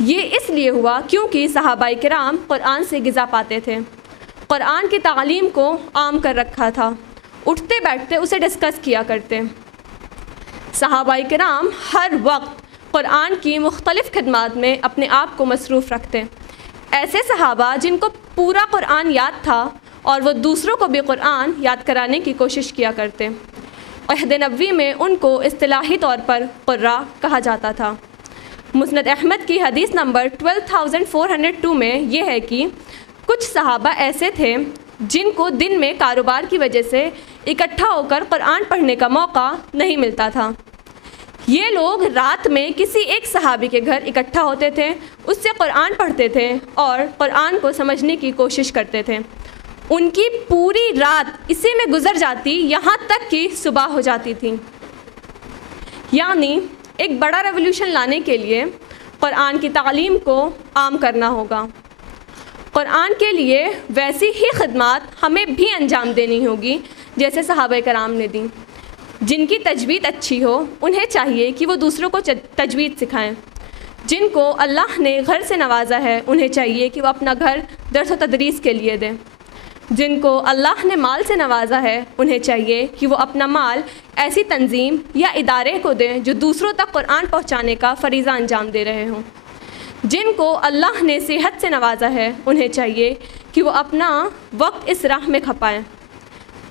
یہ اس لیے ہوا کیونکہ صحابہ کرام قرآن سے غذا پاتے تھے، قرآن کی تعلیم کو عام کر رکھا تھا، اٹھتے بیٹھتے اسے ڈسکس کیا کرتے۔ صحابہ کرام ہر وقت قرآن کی مختلف خدمات میں اپنے آپ کو مصروف رکھتے۔ ایسے صحابہ جن کو پورا قرآن یاد تھا اور وہ دوسروں کو بھی قرآن یاد کرانے کی کوشش کیا کرتے۔ عہد نبوی میں ان کو اصطلاحی طور پر قراء کہا جاتا تھا۔ مسند احمد کی حدیث نمبر 12402 میں یہ ہے کہ کچھ صحابہ ایسے تھے جن کو دن میں کاروبار کی وجہ سے اکٹھا ہو کر قرآن پڑھنے کا موقع نہیں ملتا تھا۔ یہ لوگ رات میں کسی ایک صحابی کے گھر اکٹھا ہوتے تھے، اس سے قرآن پڑھتے تھے اور قرآن کو سمجھنے کی کوشش کرتے تھے۔ ان کی پوری رات اسی میں گزر جاتی، یہاں تک کہ صبح ہو جاتی تھی۔ یعنی ایک بڑا ریولیوشن لانے کے لیے قرآن کی تعلیم کو عام کرنا ہوگا۔ قرآن کے لیے ویسی ہی خدمات ہمیں بھی انجام دینی ہوگی جیسے صحابہ کرام نے دیں۔ جن کی تجوید اچھی ہو انہیں چاہیے کہ وہ دوسروں کو تجوید سکھائیں۔ جن کو اللہ نے گھر سے نوازا ہے انہیں چاہیے کہ وہ اپنا گھر درس و تدریس کے لیے دیں۔ جن کو اللہ نے مال سے نوازا ہے انہیں چاہیے کہ وہ اپنا مال ایسی تنظیم یا ادارے کو دیں جو دوسروں تک قرآن پہنچانے کا فریضہ انجام دے رہے ہوں۔ جن کو اللہ نے صحت سے نوازا ہے انہیں چاہیے کہ وہ اپنا وقت اس راہ میں کھپائیں۔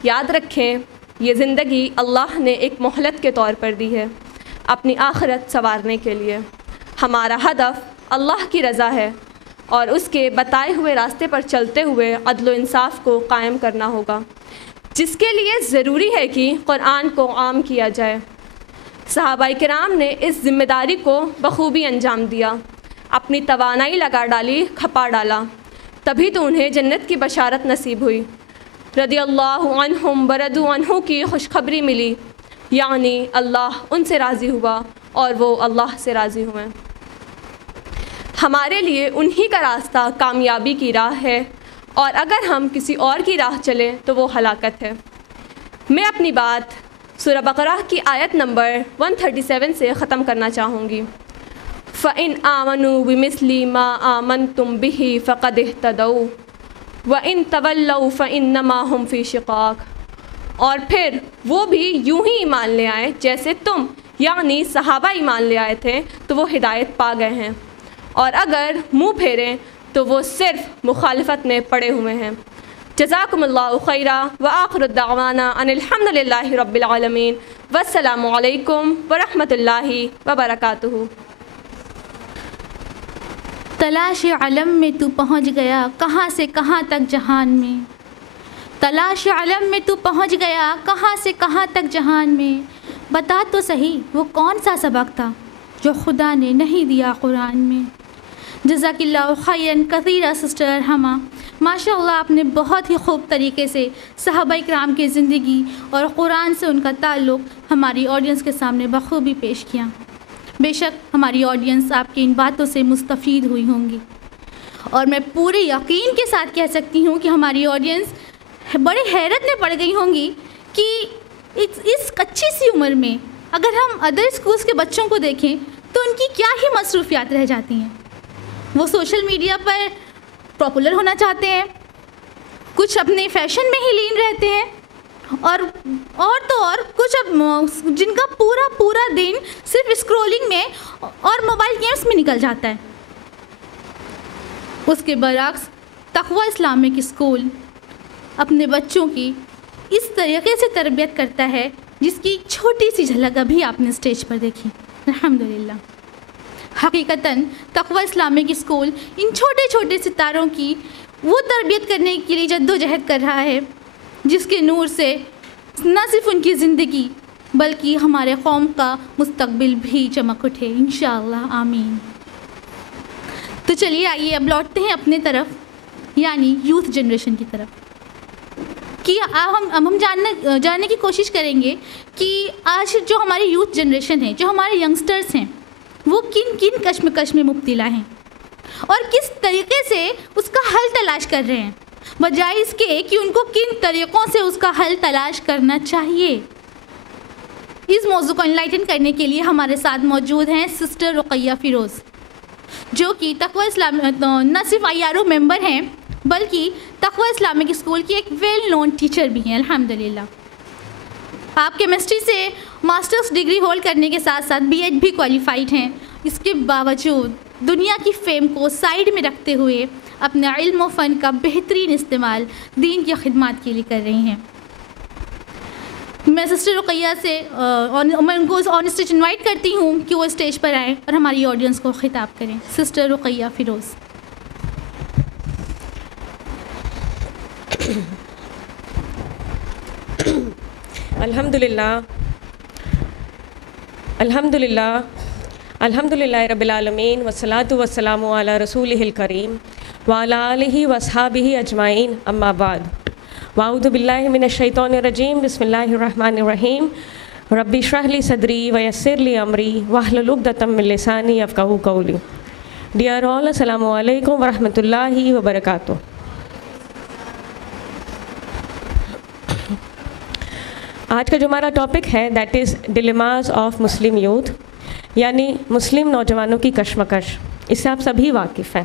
یاد رکھیں، یہ زندگی اللہ نے ایک مہلت کے طور پر دی ہے اپنی آخرت سنوارنے کے لیے۔ ہمارا ہدف اللہ کی رضا ہے اور اس کے بتائے ہوئے راستے پر چلتے ہوئے عدل و انصاف کو قائم کرنا ہوگا، جس کے لیے ضروری ہے کہ قرآن کو عام کیا جائے۔ صحابہ کرام نے اس ذمہ داری کو بخوبی انجام دیا، اپنی توانائی لگا ڈالی، کھپا ڈالا، تبھی تو انہیں جنت کی بشارت نصیب ہوئی۔ رضی اللہ عنہم ورضوا عنہ کی خوشخبری ملی، یعنی اللہ ان سے راضی ہوا اور وہ اللہ سے راضی ہوئے۔ ہمارے لیے انہی کا راستہ کامیابی کی راہ ہے، اور اگر ہم کسی اور کی راہ چلیں تو وہ ہلاکت ہے۔ میں اپنی بات سورہ بقرہ کی آیت نمبر 137 سے ختم کرنا چاہوں گی۔ فَإِنْ آمَنُوا بِمِثْلِ مَا آمَنْتُمْ بِهِ فَقَدِ اهْتَدَوْا وَإِنْ تَوَلَّوْا فَإِنَّمَا هُمْ فِي شِقَاقٍ، اور پھر وہ بھی یوں ہی ایمان لے آئے جیسے تم، یعنی صحابہ ایمان لے آئے تھے تو وہ ہدایت پا گئے ہیں، اور اگر منہ پھیریں تو وہ صرف مخالفت میں پڑے ہوئے ہیں۔ جزاکم اللہ خیرا وآخر الدعوانا ان الحمد للہ رب العالمین، والسلام علیکم ورحمۃ اللہ وبرکاتہ۔ تلاش علم میں تو پہنچ گیا کہاں سے کہاں تک جہان میں، تلاش علم میں تو پہنچ گیا کہاں سے کہاں تک جہان میں، بتا تو صحیح وہ کون سا سبق تھا جو خدا نے نہیں دیا قرآن میں۔ جزاک اللہ خیرا کثیرا سسٹر ارحمہ، ماشاء اللہ آپ نے بہت ہی خوب طریقے سے صحابہ کرام کی زندگی اور قرآن سے ان کا تعلق ہماری آڈینس کے سامنے بخوبی پیش کیا۔ بے شک ہماری آڈینس آپ کی ان باتوں سے مستفید ہوئی ہوں گی، اور میں پورے یقین کے ساتھ کہہ سکتی ہوں کہ ہماری آڈینس بڑی حیرت میں پڑ گئی ہوں گی کہ اس اچھی سی عمر میں اگر ہم ادر اسکولس کے بچوں کو دیکھیں تو ان کی کیا ہی مصروفیات رہ جاتی ہیں۔ وہ سوشل میڈیا پر پاپولر ہونا چاہتے ہیں، کچھ اپنے فیشن میں ہی لین رہتے ہیں، اور کچھ جن کا پورا دن صرف اسکرولنگ میں اور موبائل گیمز میں نکل جاتا ہے۔ اس کے برعکس تقوی اسلامک اسکول اپنے بچوں کی اس طریقے سے تربیت کرتا ہے جس کی چھوٹی سی جھلک ابھی آپ نے اسٹیج پر دیکھی۔ الحمدللہ، حقیقتاً تقوی اسلامک اسکول ان چھوٹے چھوٹے ستاروں کی وہ تربیت کرنے کے لیے جد و جہد کر رہا ہے جس کے نور سے نہ صرف ان کی زندگی بلکہ ہمارے قوم کا مستقبل بھی چمک اٹھے انشاءاللہ آمین۔ تو چلیے آئیے اب لوٹتے ہیں اپنے طرف یعنی یوتھ جنریشن کی طرف کہ ہم جاننے کی کوشش کریں گے کہ آج جو ہماری یوتھ جنریشن ہے، جو ہمارے ینگسٹرز ہیں، وہ کن کن کشمکش میں مبتلا ہیں اور کس طریقے سے اس کا حل تلاش کر رہے ہیں، بجائے اس کے کہ ان کو کن طریقوں سے اس کا حل تلاش کرنا چاہیے۔ اس موضوع کو انلائٹن کرنے کے لیے ہمارے ساتھ موجود ہیں سسٹر رقیہ فیروز، جو کہ تقوی اسلام نہ صرف IRO ممبر ہیں بلکہ تقوی اسلامک اسکول کی ایک ویل نون ٹیچر بھی ہیں الحمدللہ۔ آپ کیمسٹری سے ماسٹرز ڈگری ہولڈ کرنے کے ساتھ ساتھ B.Ed بھی کوالیفائڈ ہیں۔ اس کے باوجود دنیا کی فیم کو سائیڈ میں رکھتے ہوئے اپنے علم و فن کا بہترین استعمال دین کی خدمات کے لیے کر رہی ہیں۔ میں سسٹر رقیہ سے میں ان کو آن اسٹیج انوائٹ کرتی ہوں کہ وہ اسٹیج پر آئیں اور ہماری آڈینس کو خطاب کریں۔ سسٹر رقیہ فیروز۔ الحمدللہ رب العالمین والصلاة والسلام علی رسولہ الکریم وعلی آلہ واصحابہ اجمعین اما بعد واعوذ باللہ من الشیطان الرجیم بسم اللہ الرحمن الرحیم رب اشرح لی صدری ویسر لی امری واحلل عقدۃ من لسانی یفقہوا قولی۔ ڈیئر آل، السلام علیکم ورحمۃ اللہ وبرکاتہ۔ آج کا جو ہمارا ٹاپک ہے that is ڈیلیماز of Muslim youth, یعنی مسلم نوجوانوں کی کشمکش۔ اس سے آپ سبھی واقف ہیں۔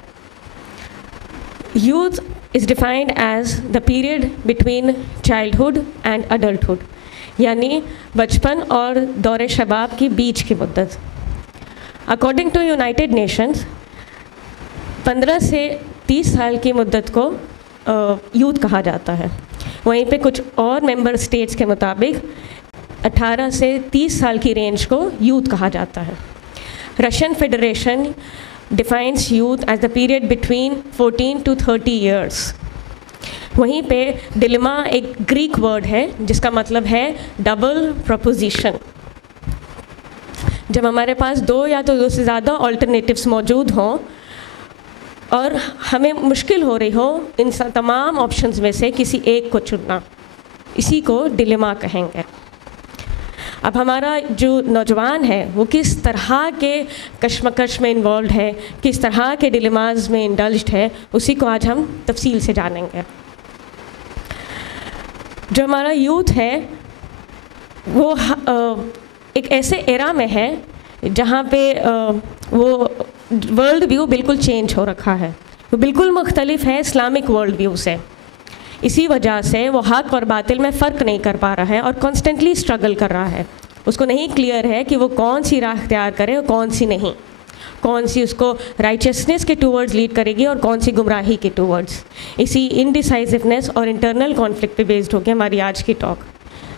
Youth is defined as the period between childhood and adulthood, یعنی بچپن اور دور شباب کی بیچ کی مدت۔ اکارڈنگ ٹو یونائٹیڈ نیشنز 15 سے 30 سال کی مدت کو یوتھ کہا جاتا ہے۔ وہیں پہ کچھ اور ممبر اسٹیٹس کے مطابق 18 سے 30 سال کی رینج کو یوتھ کہا جاتا ہے۔ Russian federation defines youth as the period between 14 to 30 years. وہیں پہ ڈیلیما ایک گریک ورڈ ہے جس کا مطلب ہے ڈبل پروپوزیشن۔ جب ہمارے پاس دو یا تو دو سے زیادہ آلٹرنیٹیوس موجود ہوں اور ہمیں مشکل ہو رہی ہو ان تمام آپشنز میں سے کسی ایک کو چننا، اسی کو ڈیلیما کہیں گے۔ اب ہمارا جو نوجوان ہے وہ کس طرح کے کشمکش میں انوالوڈ ہے، کس طرح کے ڈیلیماز میں انڈلجڈ ہے، اسی کو آج ہم تفصیل سے جانیں گے۔ جو ہمارا یوتھ ہے وہ ایک ایسے ایرا میں ہے جہاں پہ وہ ورلڈ ویو بالکل چینج ہو رکھا ہے، وہ بالکل مختلف ہے اسلامک ورلڈ ویو سے۔ اسی وجہ سے وہ حق اور باطل میں فرق نہیں کر پا رہا ہے اور کانسٹنٹلی اسٹرگل کر رہا ہے۔ اس کو نہیں کلیئر ہے کہ وہ کون سی راہ اختیار کرے اور کون سی نہیں، کون سی اس کو رائچسنس کے ٹورڈز لیڈ کرے گی اور کون سی گمراہی کے ٹورڈز۔ اسی انڈیسائزونیس اور انٹرنل کانفلکٹ پہ بیسڈ ہو کے ہماری آج کی talk.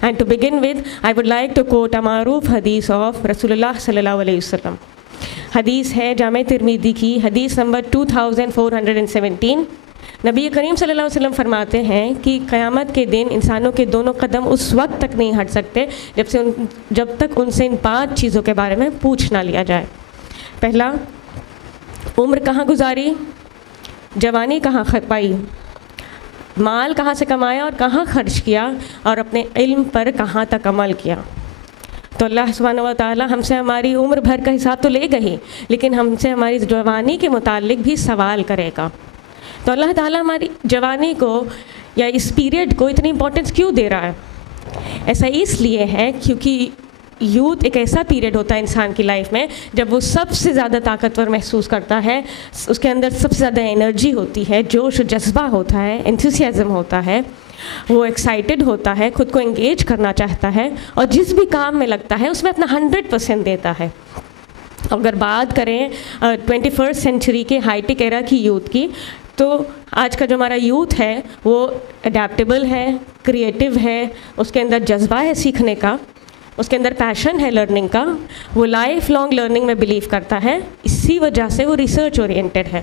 And to begin with I would like to quote a maroof hadith of رسول اللہ صلی اللہ علیہ وسلم۔ حدیث ہے جامع ترمذی کی حدیث نمبر 2417۔ نبی کریم صلی اللہ علیہ وسلم فرماتے ہیں کہ قیامت کے دن انسانوں کے دونوں قدم اس وقت تک نہیں ہٹ سکتے جب تک ان سے ان 5 چیزوں کے بارے میں پوچھ نہ لیا جائے۔ پہلا، عمر کہاں گزاری، جوانی کہاں پائی، مال کہاں سے کمایا اور کہاں خرچ کیا، اور اپنے علم پر کہاں تک عمل کیا۔ تو اللہ سبحانہ و تعالیٰ ہم سے ہماری عمر بھر کا حساب تو لے گا ہی، لیکن ہم سے ہماری جوانی کے متعلق بھی سوال کرے گا۔ تو اللہ تعالیٰ ہماری جوانی کو یا اس پیریڈ کو اتنی امپورٹنس کیوں دے رہا ہے؟ ایسا اس لیے ہے کیونکہ یوتھ ایک ایسا پیریڈ ہوتا ہے انسان کی لائف میں جب وہ سب سے زیادہ طاقتور محسوس کرتا ہے، اس کے اندر سب سے زیادہ انرجی ہوتی ہے، جوش و جذبہ ہوتا ہے، انتھوسیازم ہوتا ہے، وہ ایکسائٹیڈ ہوتا ہے، خود کو انگیج کرنا چاہتا ہے اور جس بھی کام میں لگتا ہے اس میں اپنا 100% دیتا ہے۔ اگر بات کریں 21st سینچری کے ہائی ٹیک ایرا کی یوتھ کی، تو آج کا جو ہمارا یوتھ ہے وہ اڈیپٹیبل ہے، کریٹیو ہے، اس کے اندر جذبہ ہے سیکھنے کا، اس کے اندر پیشن ہے لرننگ کا، وہ لائف لانگ لرننگ میں بلیو کرتا ہے، اسی وجہ سے وہ ریسرچ اورینٹیڈ ہے۔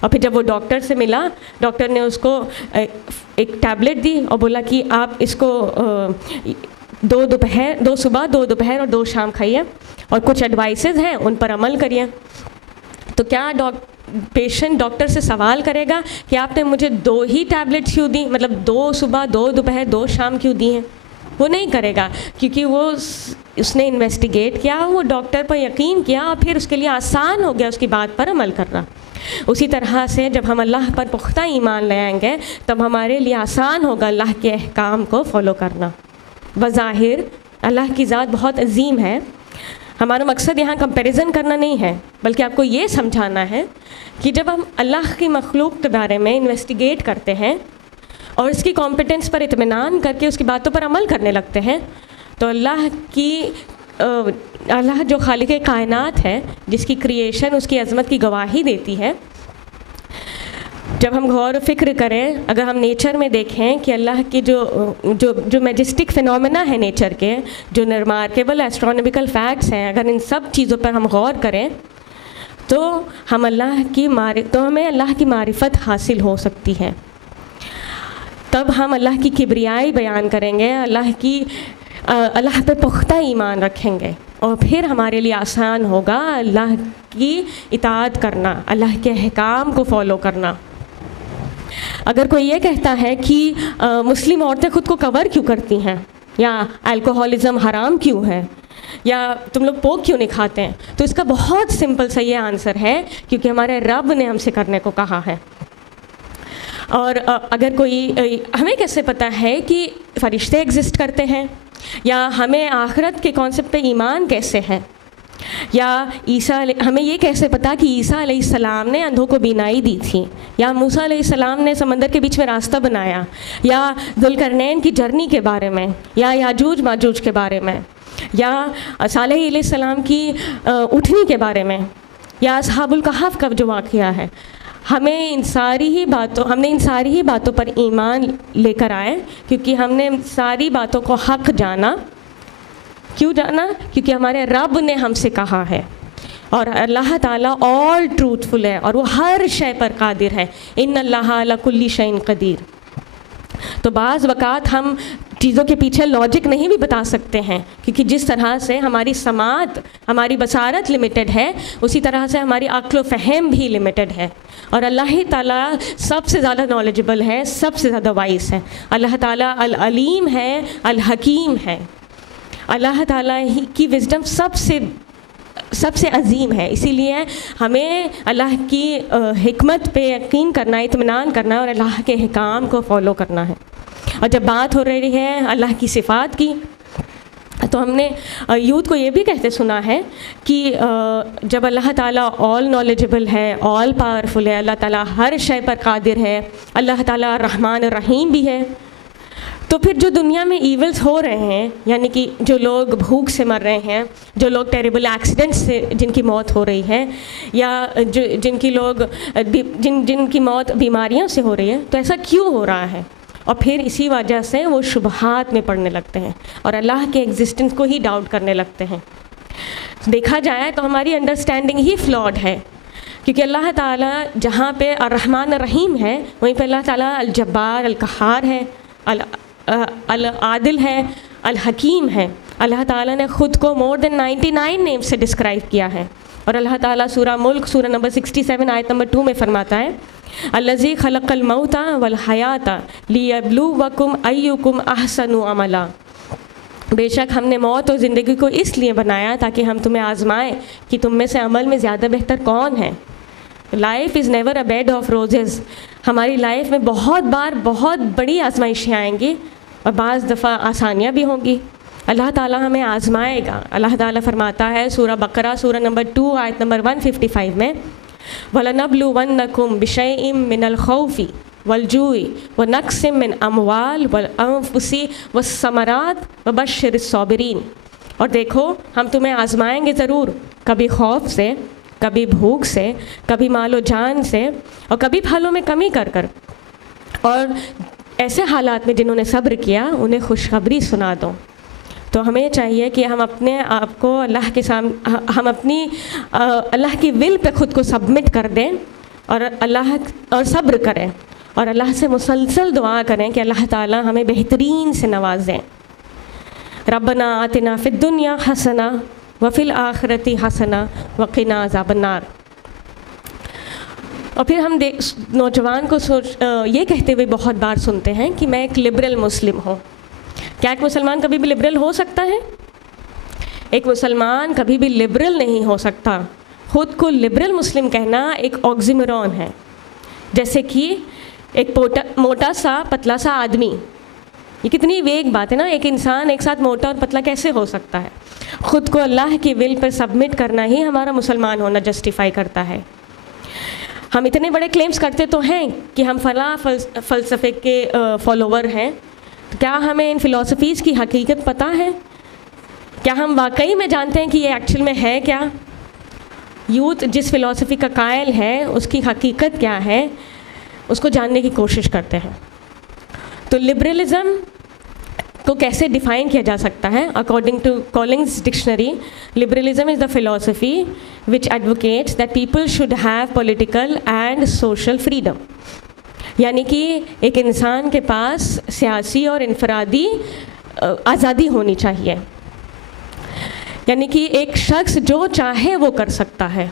اور پھر جب وہ ڈاکٹر سے ملا، ڈاکٹر نے اس کو ایک ٹیبلٹ دی اور بولا کہ آپ اس کو 2 صبح 2 دوپہر اور 2 شام کھائیے، اور کچھ ایڈوائسز ہیں ان پر عمل کریے۔ تو کیا پیشنٹ ڈاکٹر سے سوال کرے گا کہ آپ نے مجھے 2 ہی ٹیبلٹس کیوں دی، مطلب 2 صبح 2 دوپہر 2 شام کیوں دی ہیں؟ وہ نہیں کرے گا، کیونکہ وہ اس نے انویسٹیگیٹ کیا، وہ ڈاکٹر پر یقین کیا، اور پھر اس کے لیے آسان ہو گیا اس کی بات پر عمل کرنا۔ اسی طرح سے جب ہم اللہ پر پختہ ایمان لے آئیں گے تب ہمارے لیے آسان ہوگا اللہ کے احکام کو فالو کرنا۔ بظاہر اللہ کی ذات بہت عظیم ہے، ہمارا مقصد یہاں کمپیریزن کرنا نہیں ہے، بلکہ آپ کو یہ سمجھانا ہے کہ جب ہم اللہ کی مخلوق کے بارے میں انویسٹیگیٹ کرتے ہیں اور اس کی کمپیٹنس پر اطمینان کر کے اس کی باتوں پر عمل کرنے لگتے ہیں، تو اللہ جو خالق کائنات ہے، جس کی کریشن اس کی عظمت کی گواہی دیتی ہے، جب ہم غور و فکر کریں، اگر ہم نیچر میں دیکھیں کہ اللہ کی جو میجسٹک فینومینا ہے نیچر کے، جو ریمارکیبل ایسٹرونومیکل فیکٹس ہیں، اگر ان سب چیزوں پر ہم غور کریں تو ہمیں اللہ کی معرفت حاصل ہو سکتی ہے۔ تب ہم اللہ کی کبریائی بیان کریں گے، اللہ پہ پختہ ایمان رکھیں گے، اور پھر ہمارے لیے آسان ہوگا اللہ کی اطاعت کرنا، اللہ کے احکام کو فالو کرنا۔ اگر کوئی یہ کہتا ہے کہ مسلم عورتیں خود کو کور کیوں کرتی ہیں، یا الکوہولزم حرام کیوں ہے، یا تم لوگ پوک کیوں نہیں کھاتے ہیں، تو اس کا بہت سمپل سا یہ آنسر ہے، کیونکہ ہمارے رب نے ہم سے کرنے کو کہا ہے۔ اور اگر ہمیں کیسے پتہ ہے کہ فرشتے ایگزسٹ کرتے ہیں، یا ہمیں آخرت کے کانسیپٹ پہ ایمان کیسے ہے، یا ہمیں یہ کیسے پتا کہ عیسیٰ علیہ السلام نے اندھوں کو بینائی دی تھی، یا موسیٰ علیہ السلام نے سمندر کے بیچ میں راستہ بنایا، یا ذوالقرنین کی جرنی کے بارے میں، یا یاجوج ماجوج کے بارے میں، یا صالح علیہ السلام کی اٹھنی کے بارے میں، یا اصحاب الکہف کا جو واقعہ ہے۔ ہم نے ان ساری ہی باتوں پر ایمان لے کر آئے، کیونکہ ہم نے ساری باتوں کو حق جانا۔ کیوں جانا؟ کیونکہ ہمارے رب نے ہم سے کہا ہے، اور اللہ تعالیٰ آل ٹروتھفل ہے، اور وہ ہر شے پر قادر ہے۔ ان اللہ علی کل شیء قدیر۔ تو بعض وقات ہم چیزوں کے پیچھے لاجک نہیں بھی بتا سکتے ہیں، کیونکہ جس طرح سے ہماری سماعت، ہماری بصارت لمیٹڈ ہے، اسی طرح سے ہماری عقل و فہم بھی لمیٹڈ ہے، اور اللہ تعالیٰ سب سے زیادہ نالجبل ہے، سب سے زیادہ وائس ہے۔ اللہ تعالیٰ العلیم ہے، الحکیم ہے۔ اللہ تعالیٰ کی وزڈم سب سے عظیم ہے، اسی لیے ہمیں اللہ کی حکمت پہ یقین کرنا، اطمینان کرنا، اور اللہ کے احکام کو فالو کرنا ہے۔ اور جب بات ہو رہی ہے اللہ کی صفات کی، تو ہم نے یوتھ کو یہ بھی کہتے سنا ہے کہ جب اللہ تعالیٰ آل نالجبل ہے، آل پاورفل ہے، اللہ تعالیٰ ہر شے پر قادر ہے، اللہ تعالیٰ رحمان الرحیم بھی ہے، تو پھر جو دنیا میں ایولز ہو رہے ہیں، یعنی کہ جو لوگ بھوک سے مر رہے ہیں، جو لوگ ٹیریبل ایکسیڈنٹ سے جن کی موت ہو رہی ہے، یا جن کی موت بیماریوں سے ہو رہی ہے، تو ایسا کیوں ہو رہا ہے؟ اور پھر اسی وجہ سے وہ شبہات میں پڑنے لگتے ہیں اور اللہ کے ایگزسٹنس کو ہی ڈاؤٹ کرنے لگتے ہیں۔ دیکھا جائے تو ہماری انڈرسٹینڈنگ ہی فلاڈ ہے، کیونکہ اللہ تعالیٰ جہاں پہ الرحمن الرحیم ہے، وہیں پہ اللہ تعالیٰ الجبار القہار ہے، العادل ہے، الحکیم ہے۔ اللہ تعالیٰ نے خود کو مور دین 99 نیم سے ڈسکرائب کیا ہے، اور اللہ تعالیٰ سورہ ملک سورہ نمبر 67 آیت نمبر 2 میں فرماتا ہے، الذی خلق الموت والحیات لیبلوکم ایکم احسن عملا۔ بے شک ہم نے موت اور زندگی کو اس لیے بنایا تاکہ ہم تمہیں آزمائیں کہ تم میں سے عمل میں زیادہ بہتر کون ہے۔ Life is never a bad of roses. ہماری لائف میں بہت بڑی آزمائشیں آئیں گی، اور بعض دفعہ آسانیاں بھی ہوں گی۔ اللہ تعالیٰ ہمیں آزمائے گا۔ اللہ تعالیٰ فرماتا ہے سورہ بقرہ سورہ نمبر 2 آیت نمبر 155 میں، وَلَنَبْلُوَنَّكُمْ بِشَيْءٍ مِّنَ الْخَوْفِ وَالْجُوعِ وَنَقْصٍ مِّنْ أَمْوَالِ وَالْأَنفُسِ وَالثَّمَرَاتِ وَبَشِّرِ الصَّابِرِينَ۔ اور دیکھو ہم تمہیں آزمائیں گے ضرور، کبھی خوف سے، کبھی بھوک سے، کبھی مال و جان سے، اور کبھی پھلوں میں کمی کر اور ایسے حالات میں جنہوں نے صبر کیا انہیں خوشخبری سنا دو۔ تو ہمیں چاہیے کہ ہم اپنے آپ کو اللہ کے سامنے، ہم اپنی اللہ کی ول پہ خود کو سبمٹ کر دیں، اور صبر کریں اور اللہ سے مسلسل دعا کریں کہ اللہ تعالیٰ ہمیں بہترین سے نوازیں. ربنا آتنا فی الدنیا حسنہ وفی الآخرۃ حسنہ وقنا عذاب النار. اور پھر ہم نوجوان کو یہ کہتے ہوئے بہت بار سنتے ہیں کہ میں ایک لبرل مسلم ہوں. کیا ایک مسلمان کبھی بھی لبرل ہو سکتا ہے؟ ایک مسلمان کبھی بھی لبرل نہیں ہو سکتا. خود کو لبرل مسلم کہنا ایک آکسیمورون ہے. جیسے کہ ایک موٹا سا پتلا سا آدمی, یہ کتنی ویگ بات ہے نا. ایک انسان ایک ساتھ موٹا اور پتلا کیسے ہو سکتا ہے؟ خود کو اللہ کی ول پر سبمٹ کرنا ہی ہمارا مسلمان ہونا جسٹیفائی کرتا ہے. ہم اتنے بڑے کلیمز کرتے تو ہیں کہ ہم فلاں فلسفے کے فالوور ہیں, کیا ہمیں ان فلسفیز کی حقیقت پتہ ہے؟ کیا ہم واقعی میں جانتے ہیں کہ یہ ایکچوئل میں ہے کیا؟ یوتھ جس فلسفی کا قائل ہے اس کی حقیقت کیا ہے, اس کو جاننے کی کوشش کرتے ہیں. تو لبرلزم کو کیسے ڈیفائن کیا جا سکتا ہے؟ According to Collins dictionary, liberalism is the فلسفی which advocates that people should have political and social freedom. یعنی کہ ایک انسان کے پاس سیاسی اور انفرادی آزادی ہونی چاہیے. یعنی کہ ایک شخص جو چاہے وہ کر سکتا ہے.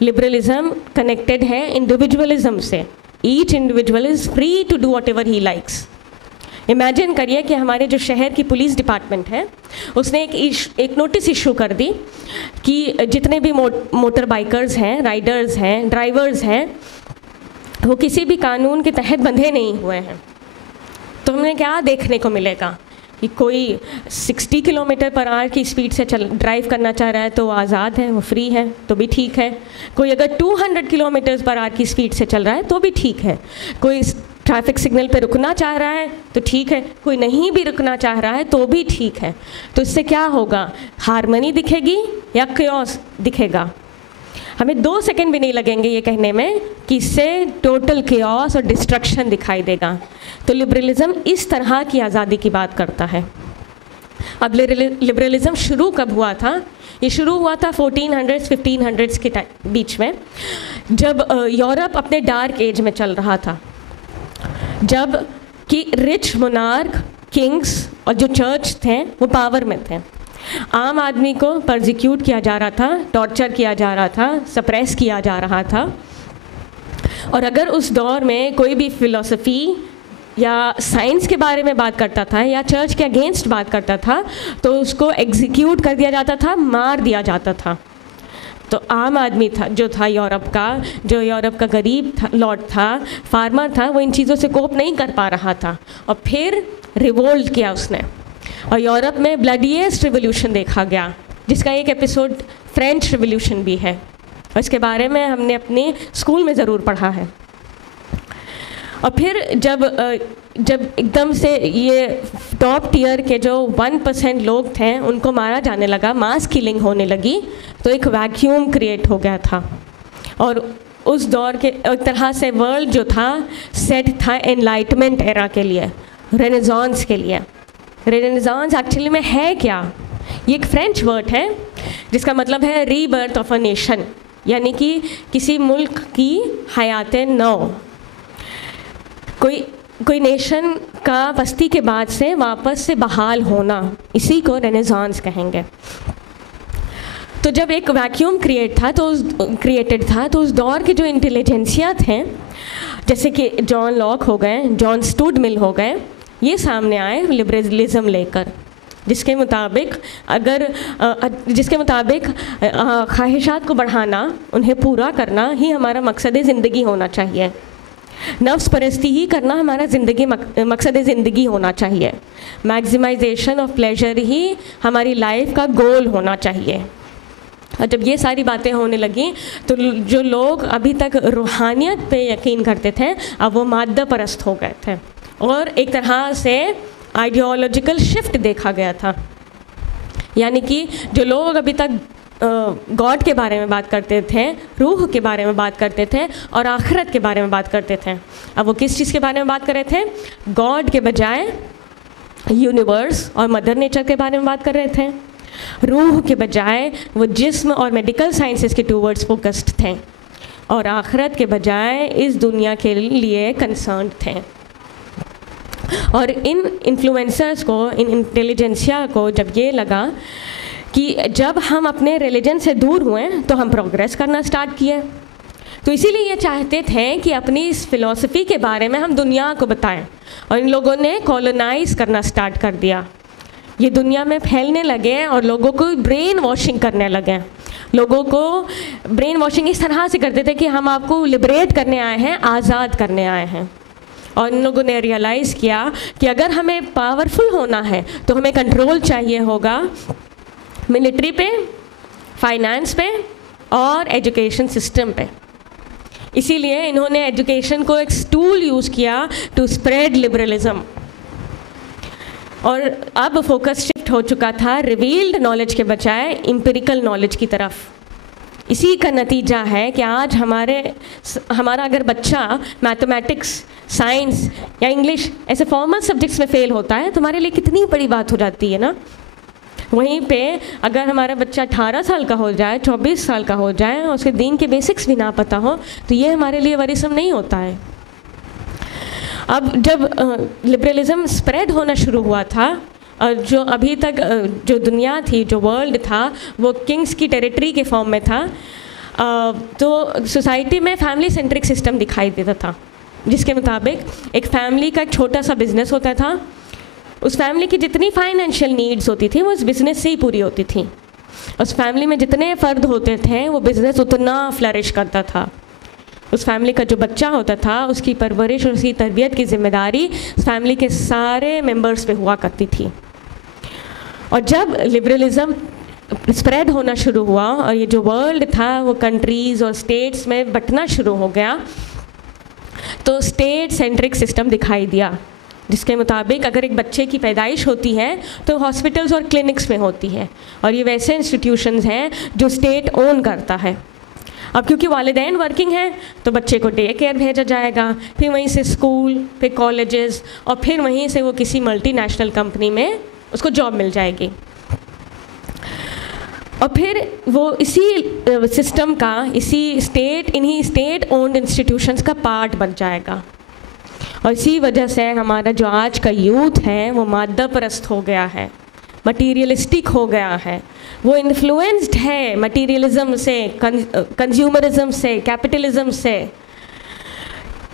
لبرلزم کنیکٹڈ ہے انڈیویجولزم سے. Each individual is free to do whatever he likes. Imagine کریے کہ ہمارے جو شہر کی پولیس ڈپارٹمنٹ ہے اس نے ایک نوٹس ایشو کر دی کہ جتنے بھی موٹر بائکرز ہیں, رائڈرز ہیں, ڈرائیورز ہیں, وہ کسی بھی قانون کے تحت بندھے نہیں ہوئے ہیں. تو ہمیں کیا دیکھنے کو ملے گا کہ کوئی 60 کلومیٹر پر آور کی اسپیڈ سے ڈرائیو کرنا چاہ رہا ہے تو وہ آزاد ہے, وہ فری ہے, تو بھی ٹھیک ہے. کوئی اگر 200 کلومیٹر پر آور کی اسپیڈ سے چل رہا ہے تو بھی ٹھیک ہے. کوئی ٹریفک سگنل پہ رکنا چاہ رہا ہے تو ٹھیک ہے, کوئی نہیں بھی رکنا چاہ رہا ہے تو بھی ٹھیک ہے. تو اس سے کیا ہوگا؟ ہارمنی دکھے گی یا کیوس دکھے گا؟ ہمیں 2 سیکنڈ بھی نہیں لگیں گے یہ کہنے میں کہ اس سے ٹوٹل کیوس اور ڈسٹرکشن دکھائی دے گا. تو لبرلزم اس طرح کی آزادی کی بات کرتا ہے. اب لبرلزم شروع کب ہوا تھا؟ یہ شروع ہوا تھا 1400s 1500s کے بیچ میں, جب یورپ اپنے ڈارک ایج میں چل رہا تھا, جب کہ رچ مونارک کنگز اور جو چرچ تھے وہ پاور میں تھے. عام آدمی کو پرزیکیوٹ کیا جا رہا تھا, ٹارچر کیا جا رہا تھا, سپریس کیا جا رہا تھا. اور اگر اس دور میں کوئی بھی فلسفی یا سائنس کے بارے میں بات کرتا تھا یا چرچ کے اگینسٹ بات کرتا تھا تو اس کو ایگزیکیوٹ کر دیا جاتا تھا, مار دیا جاتا تھا. تو عام آدمی تھا جو تھا یورپ کا غریب تھا, لارڈ تھا, فارمر تھا, وہ ان چیزوں سے کوپ نہیں کر پا رہا تھا اور پھر ریوولٹ کیا اس نے. اور یورپ میں بلڈیسٹ ریولیوشن دیکھا گیا, جس کا ایک ایپیسوڈ فرینچ ریولیوشن بھی ہے, اور اس کے بارے میں ہم نے اپنے اسکول میں ضرور پڑھا ہے. اور پھر جب ایک دم سے یہ ٹاپ ٹیئر کے جو 1% لوگ تھے ان کو مارا جانے لگا, ماس کلنگ ہونے لگی, تو ایک ویکیوم کریٹ ہو گیا تھا. اور اس دور کے ایک طرح سے ورلڈ جو تھا سیٹ تھا انلائٹمنٹ ایرا کے لیے, رینیسانس کے لیے. رینیسانس ایکچولی میں ہے کیا؟ یہ ایک فرینچ ورڈ ہے جس کا مطلب ہے ری برتھ آف اے نیشن, یعنی کہ کسی ملک کی حیات نو. کوئی نیشن کا بستی کے بعد سے واپس سے بحال ہونا, اسی کو رینیسانس کہیں گے. تو جب ایک ویکیوم کریٹڈ تھا تو اس دور کے جو انٹیلیجنسیا تھے, جیسے کہ جان لاک ہو گئے, جان اسٹوڈ مل ہو گئے, یہ سامنے آئے لبرلزم لے کر, جس کے مطابق خواہشات کو بڑھانا, انہیں پورا کرنا ہی ہمارا مقصد زندگی ہونا چاہیے. نفس پرستی ہی کرنا ہمارا مقصد زندگی ہونا چاہیے. میگزیمائزیشن آف پلیزر ہی ہماری لائف کا گول ہونا چاہیے. اور جب یہ ساری باتیں ہونے لگیں تو جو لوگ ابھی تک روحانیت پہ یقین کرتے تھے اب وہ مادہ پرست ہو گئے تھے, اور ایک طرح سے آئیڈیالوجیکل شفٹ دیکھا گیا تھا. یعنی کہ جو لوگ ابھی تک گاڈ کے بارے میں بات کرتے تھے, روح کے بارے میں بات کرتے تھے اور آخرت کے بارے میں بات کرتے تھے, اب وہ کس چیز کے بارے میں بات کر رہے تھے؟ گاڈ کے بجائے یونیورس اور مدر نیچر کے بارے میں بات کر رہے تھے. روح کے بجائے وہ جسم اور میڈیکل سائنسز کے ٹوورڈز فوکسڈ تھے. اور آخرت کے بجائے اس دنیا کے لیے کنسرنڈ تھے. اور ان انفلوئنسرز کو, ان انٹیلیجنسیا کو جب یہ لگا کہ جب ہم اپنے ریلیجن سے دور ہوئے تو ہم پروگریس کرنا سٹارٹ کیے, تو اسی لیے یہ چاہتے تھے کہ اپنی اس فلسفی کے بارے میں ہم دنیا کو بتائیں. اور ان لوگوں نے کالونائز کرنا سٹارٹ کر دیا, یہ دنیا میں پھیلنے لگے اور لوگوں کو برین واشنگ کرنے لگے. لوگوں کو برین واشنگ اس طرح سے کرتے تھے کہ ہم آپ کو لبریٹ کرنے آئے ہیں, آزاد کرنے آئے ہیں. اور ان لوگوں نے ریئلائز کیا کہ اگر ہمیں پاورفل ہونا ہے تو ہمیں کنٹرول چاہیے ہوگا ملٹری پہ, فائنانس پہ اور ایجوکیشن سسٹم پہ. اسی لیے انہوں نے ایجوکیشن کو ایک ٹول یوز کیا ٹو اسپریڈ لبرلزم. اور اب فوکس شفٹ ہو چکا تھا ریویلڈ نالج کے بجائے امپیریکل نالج کی طرف. اسی کا نتیجہ ہے کہ آج ہمارا اگر بچہ میتھمیٹکس, سائنس یا انگلش ایسے فارمل سبجیکٹس میں فیل ہوتا ہے تو ہمارے لیے کتنی بڑی بات ہو جاتی ہے نا. وہیں پہ اگر ہمارا بچہ 18 سال کا ہو جائے, 24 سال کا ہو جائے اور اس کے دین کے بیسکس بھی نہ پتہ ہو تو یہ ہمارے لیے ورثم نہیں ہوتا ہے. اب جب لبرلزم اسپریڈ ہونا شروع ہوا تھا اور جو ابھی تک جو دنیا تھی, جو ورلڈ تھا, وہ کنگس کی ٹیریٹری کے فارم میں تھا, تو سوسائٹی میں فیملی سینٹرک سسٹم دکھائی دیتا تھا, جس کے مطابق ایک فیملی کا ایک چھوٹا سا بزنس ہوتا تھا. اس فیملی کی جتنی فائنینشیل نیڈز ہوتی تھیں وہ اس بزنس سے ہی پوری ہوتی تھیں. اس فیملی میں جتنے فرد ہوتے تھے وہ بزنس اتنا فلرش کرتا تھا. اس فیملی کا جو بچہ ہوتا تھا اس کی پرورش اور اس کی تربیت کی ذمہ داری اس فیملی کے سارے ممبرس پہ ہوا کرتی تھی. اور جب لبرلزم اسپریڈ ہونا شروع ہوا اور یہ جو ورلڈ تھا وہ کنٹریز اور اسٹیٹس میں بٹنا شروع ہو گیا تو اسٹیٹ سینٹرک سسٹم دکھائی دیا, جس کے مطابق اگر ایک بچے کی پیدائش ہوتی ہے تو ہاسپٹلز اور کلینکس میں ہوتی ہے, اور یہ ویسے انسٹیٹیوشنز ہیں جو اسٹیٹ اون کرتا ہے. اب کیونکہ والدین ورکنگ ہیں تو بچے کو ڈے کیئر بھیجا جائے گا, پھر وہیں سے اسکول, پھر کالجز, اور پھر وہیں سے وہ کسی ملٹی نیشنل کمپنی میں اس کو جاب مل جائے گی. اور پھر وہ اسی سسٹم کا, انہی اسٹیٹ اونڈ انسٹیٹیوشنز کا پارٹ بن جائے گا. اور اسی وجہ سے ہمارا جو آج کا یوتھ ہے وہ مادہ پرست ہو گیا ہے, مٹیریلسٹک ہو گیا ہے, وہ انفلوئنسڈ ہے مٹیریلزم سے, کنزیومرزم سے, کیپٹلزم سے.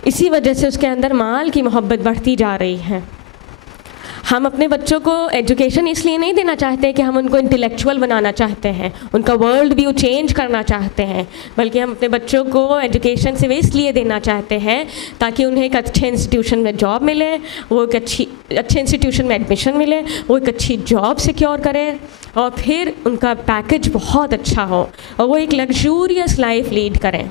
اسی وجہ سے اس کے اندر مال کی محبت بڑھتی جا رہی ہے. ہم اپنے بچوں کو ایجوکیشن اس لیے نہیں دینا چاہتے کہ ہم ان کو انٹلیکچوئل بنانا چاہتے ہیں, ان کا ورلڈ ویو چینج کرنا چاہتے ہیں, بلکہ ہم اپنے بچوں کو ایجوکیشن سے اس لیے دینا چاہتے ہیں تاکہ انہیں ایک اچھے انسٹیٹیوشن میں جاب ملے, وہ ایک اچھے انسٹیٹیوشن میں ایڈمیشن ملے, وہ ایک اچھی جاب سیکیور کرے, اور پھر ان کا پیکج بہت اچھا ہو اور وہ ایک لگژوریس لائف لیڈ کریں.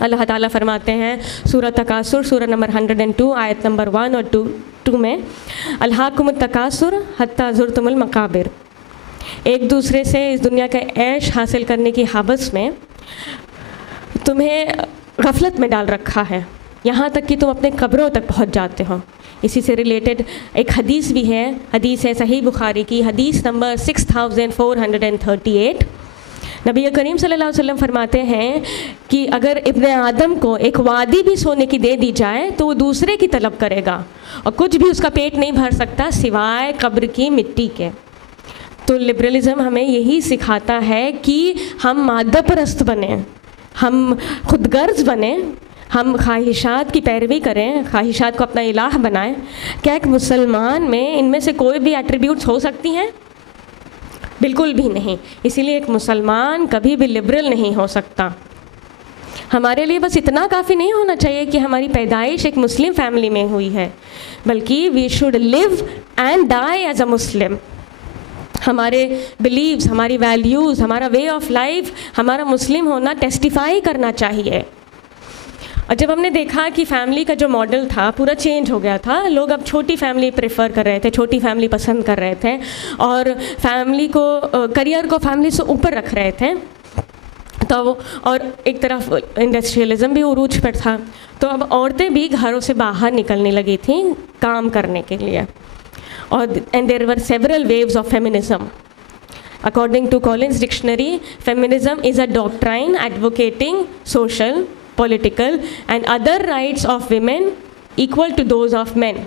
اللہ تعالیٰ فرماتے ہیں سورہ تکاثر, سورہ نمبر 102 آیت نمبر 1 اور 2 میں, الہاکم التکاثر حتی زرتم المقابر. ایک دوسرے سے اس دنیا کا عیش حاصل کرنے کی حوث میں تمہیں غفلت میں ڈال رکھا ہے, یہاں تک کہ تم اپنے قبروں تک پہنچ جاتے ہو. اسی سے ریلیٹڈ ایک حدیث بھی ہے, حدیث ہے صحیح بخاری کی, حدیث نمبر 6438. نبی کریم صلی اللہ علیہ وسلم فرماتے ہیں کہ اگر ابن آدم کو ایک وادی بھی سونے کی دے دی جائے تو وہ دوسرے کی طلب کرے گا, اور کچھ بھی اس کا پیٹ نہیں بھر سکتا سوائے قبر کی مٹی کے. تو لبرلزم ہمیں یہی سکھاتا ہے کہ ہم مادہ پرست بنیں, ہم خود غرض بنیں, ہم خواہشات کی پیروی کریں, خواہشات کو اپنا الہ بنائیں. کیا ایک مسلمان میں ان میں سے کوئی بھی ایٹریبیوٹس ہو سکتی ہیں؟ بالکل بھی نہیں. اسی لیے ایک مسلمان کبھی بھی لبرل نہیں ہو سکتا. ہمارے لیے بس اتنا کافی نہیں ہونا چاہیے کہ ہماری پیدائش ایک مسلم فیملی میں ہوئی ہے, بلکہ we should live and die as a Muslim. ہمارے بلیوز, ہماری ویلیوز, ہمارا وے آف لائف, ہمارا مسلم ہونا ٹیسٹیفائی کرنا چاہیے. اور جب ہم نے دیکھا کہ فیملی کا جو ماڈل تھا پورا چینج ہو گیا تھا, لوگ اب چھوٹی فیملی پریفر کر رہے تھے, چھوٹی فیملی پسند کر رہے تھے, اور فیملی کو, کریئر کو فیملی سے اوپر رکھ رہے تھے, تو اور ایک طرف انڈسٹریلزم بھی عروج پر تھا, تو اب عورتیں بھی گھروں سے باہر نکلنے لگی تھیں کام کرنے کے لیے. اور and there were several views of feminism. According to Collins Dictionary, feminism is a doctrine advocating social, political and other rights of women equal to those of men.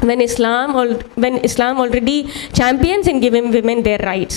when Islam already champions in giving women their rights.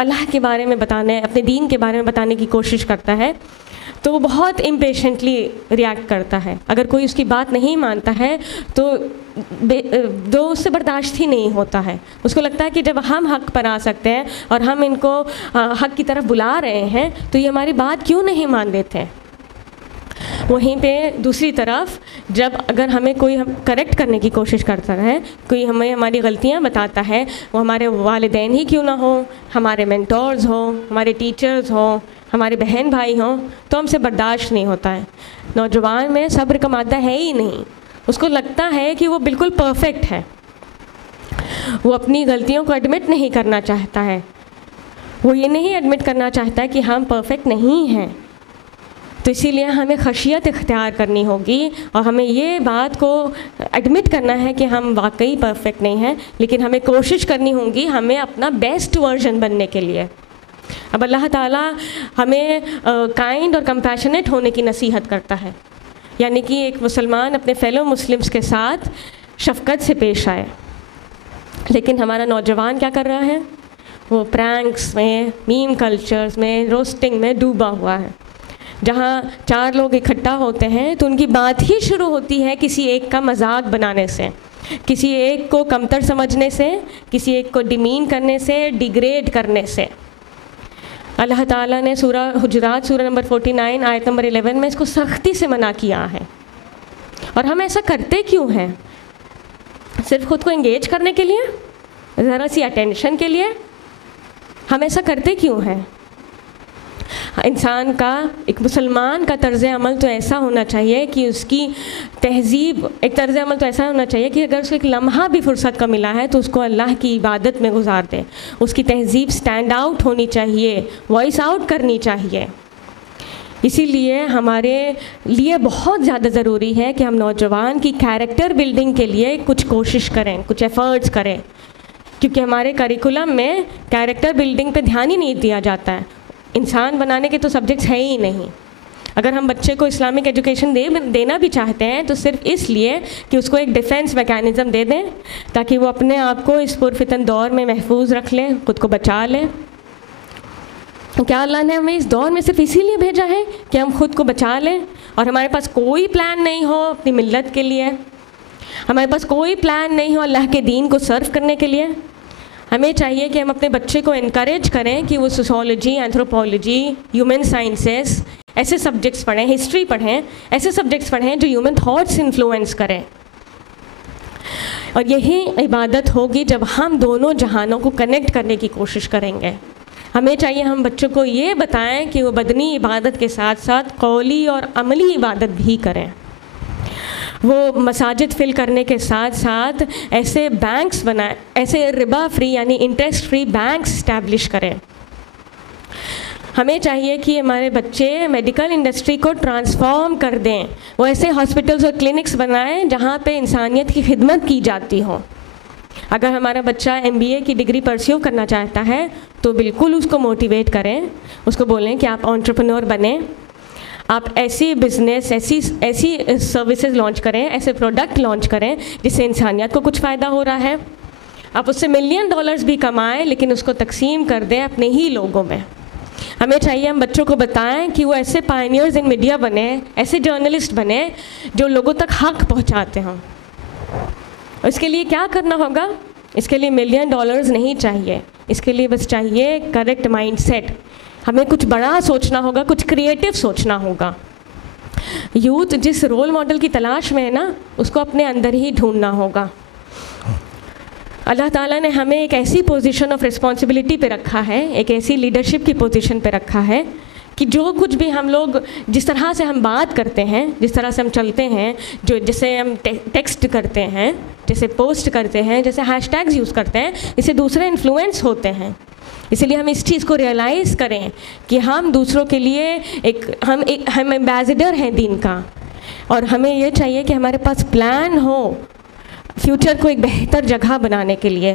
اللہ کے بارے میں بتانے، اپنے دین کے بارے میں بتانے کی کوشش کرتا ہے تو وہ بہت امپیشنٹلی ریئیکٹ کرتا ہے. اگر کوئی اس کی بات نہیں مانتا ہے تو اس سے برداشت ہی نہیں ہوتا ہے. اس کو لگتا ہے کہ جب ہم حق پر آ سکتے ہیں اور ہم ان کو حق کی طرف بلا رہے ہیں تو یہ ہماری بات کیوں نہیں مان لیتے. وہیں پہ دوسری طرف جب اگر ہمیں کوئی کریکٹ کرنے کی کوشش کرتا ہے، کوئی ہمیں ہماری غلطیاں بتاتا ہے، وہ ہمارے والدین ہی کیوں نہ ہوں، ہمارے مینٹورز ہوں، ہمارے ٹیچرز ہوں، ہمارے بہن بھائی ہوں، تو ہم سے برداشت نہیں ہوتا ہے. نوجوان میں صبر کا مادہ ہے ہی نہیں. اس کو لگتا ہے کہ وہ بالکل پرفیکٹ ہے. وہ اپنی غلطیوں کو ایڈمٹ نہیں کرنا چاہتا ہے. وہ یہ نہیں ایڈمٹ کرنا چاہتا کہ ہم پرفیکٹ نہیں ہیں. تو اسی لیے ہمیں خشیت اختیار کرنی ہوگی اور ہمیں یہ بات کو ایڈمٹ کرنا ہے کہ ہم واقعی پرفیکٹ نہیں ہیں، لیکن ہمیں کوشش کرنی ہوگی ہمیں اپنا بیسٹ ورژن بننے کے لیے. اب اللہ تعالیٰ ہمیں کائنڈ اور کمپیشنیٹ ہونے کی نصیحت کرتا ہے، یعنی کہ ایک مسلمان اپنے فیلو مسلمس کے ساتھ شفقت سے پیش آئے. لیکن ہمارا نوجوان کیا کر رہا ہے؟ وہ پرینکس میں، میم کلچرز میں، روسٹنگ میں ڈوبا ہوا ہے. جہاں 4 لوگ اکٹھا ہوتے ہیں تو ان کی بات ہی شروع ہوتی ہے کسی ایک کا مذاق بنانے سے، کسی ایک کو کمتر سمجھنے سے، کسی ایک کو ڈیمین کرنے سے، ڈیگریڈ کرنے سے. اللہ تعالیٰ نے سورہ حجرات سورہ نمبر 49 آیت نمبر 11 میں اس کو سختی سے منع کیا ہے. اور ہم ایسا کرتے کیوں ہیں؟ صرف خود کو انگیج کرنے کے لیے، ذرا سی اٹینشن کے لیے ہم ایسا کرتے کیوں ہیں؟ انسان کا، ایک مسلمان کا طرز عمل تو ایسا ہونا چاہیے کہ اس کی تہذیب، ایک طرز عمل تو ایسا ہونا چاہیے کہ اگر اس کو ایک لمحہ بھی فرصت کا ملا ہے تو اس کو اللہ کی عبادت میں گزار دے. اس کی تہذیب سٹینڈ آؤٹ ہونی چاہیے، وائس آؤٹ کرنی چاہیے. اسی لیے ہمارے لیے بہت زیادہ ضروری ہے کہ ہم نوجوان کی کیریکٹر بلڈنگ کے لیے کچھ کوشش کریں، کچھ ایفرٹس کریں، کیونکہ ہمارے کریکولم میں کیریکٹر بلڈنگ پہ دھیان ہی نہیں دیا جاتا ہے. انسان بنانے کے تو سبجیکٹس ہیں ہی نہیں. اگر ہم بچے کو اسلامک ایجوکیشن دینا بھی چاہتے ہیں تو صرف اس لیے کہ اس کو ایک ڈیفینس میکینزم دے دیں تاکہ وہ اپنے آپ کو اس پرفتن دور میں محفوظ رکھ لیں، خود کو بچا لیں. کیا اللہ نے ہمیں اس دور میں صرف اسی لیے بھیجا ہے کہ ہم خود کو بچا لیں اور ہمارے پاس کوئی پلان نہیں ہو اپنی ملت کے لیے، ہمارے پاس کوئی پلان نہیں ہو اللہ کے دین کو سرو کرنے کے لیے؟ ہمیں چاہیے کہ ہم اپنے بچے کو انکریج کریں کہ وہ سوسیولوجی، اینتھروپولوجی، ہیومن سائنسز ایسے سبجیکٹس پڑھیں، ہسٹری پڑھیں، ایسے سبجیکٹس پڑھیں جو ہیومن تھاٹس انفلوئنس کریں. اور یہی عبادت ہوگی جب ہم دونوں جہانوں کو کنیکٹ کرنے کی کوشش کریں گے. ہمیں چاہیے ہم بچوں کو یہ بتائیں کہ وہ بدنی عبادت کے ساتھ ساتھ قولی اور عملی عبادت بھی کریں. وہ مساجد فل کرنے کے ساتھ ساتھ ایسے بینکس بنائیں، ایسے ربا فری یعنی انٹرسٹ فری بینکس اسٹیبلش کریں. ہمیں چاہیے کہ ہمارے بچے میڈیکل انڈسٹری کو ٹرانسفارم کر دیں. وہ ایسے ہاسپٹلز اور کلینکس بنائیں جہاں پہ انسانیت کی خدمت کی جاتی ہو. اگر ہمارا بچہ MBA کی ڈگری پرسیو کرنا چاہتا ہے تو بالکل اس کو موٹیویٹ کریں، اس کو بولیں کہ آپ انٹرپرینور بنیں، آپ ایسی بزنس، ایسی سروسز لانچ کریں، ایسے پروڈکٹ لانچ کریں جس سے انسانیت کو کچھ فائدہ ہو رہا ہے. آپ اس سے $1 ملین بھی کمائیں لیکن اس کو تقسیم کر دیں اپنے ہی لوگوں میں. ہمیں چاہیے ہم بچوں کو بتائیں کہ وہ ایسے پائنیئرز ان میڈیا بنیں، ایسے جرنلسٹ بنیں جو لوگوں تک حق پہنچاتے ہوں. اس کے لیے کیا کرنا ہوگا؟ اس کے لیے $1 ملین نہیں چاہیے، اس کے لیے بس چاہیے کریکٹ مائنڈ سیٹ. ہمیں کچھ بڑا سوچنا ہوگا، کچھ کریٹو سوچنا ہوگا. یوتھ جس رول ماڈل کی تلاش میں ہے نا، اس کو اپنے اندر ہی ڈھونڈنا ہوگا. اللہ تعالیٰ نے ہمیں ایک ایسی پوزیشن آف رسپانسبلٹی پہ رکھا ہے، ایک ایسی لیڈرشپ کی پوزیشن پہ رکھا ہے کہ جو کچھ بھی ہم لوگ، جس طرح سے ہم بات کرتے ہیں، جس طرح سے ہم چلتے ہیں، جسے ہم ٹیکسٹ کرتے ہیں، جیسے پوسٹ کرتے ہیں، جیسے ہیش ٹیگز یوز کرتے ہیں، اس سے دوسرے انفلوئنس ہوتے ہیں. اس لیے ہم اس چیز کو ریئلائز کریں کہ ہم دوسروں کے لیے ہم ایمبیسڈر ہیں دین کا، اور ہمیں یہ چاہیے کہ ہمارے پاس پلان ہو فیوچر کو ایک بہتر جگہ بنانے کے لیے،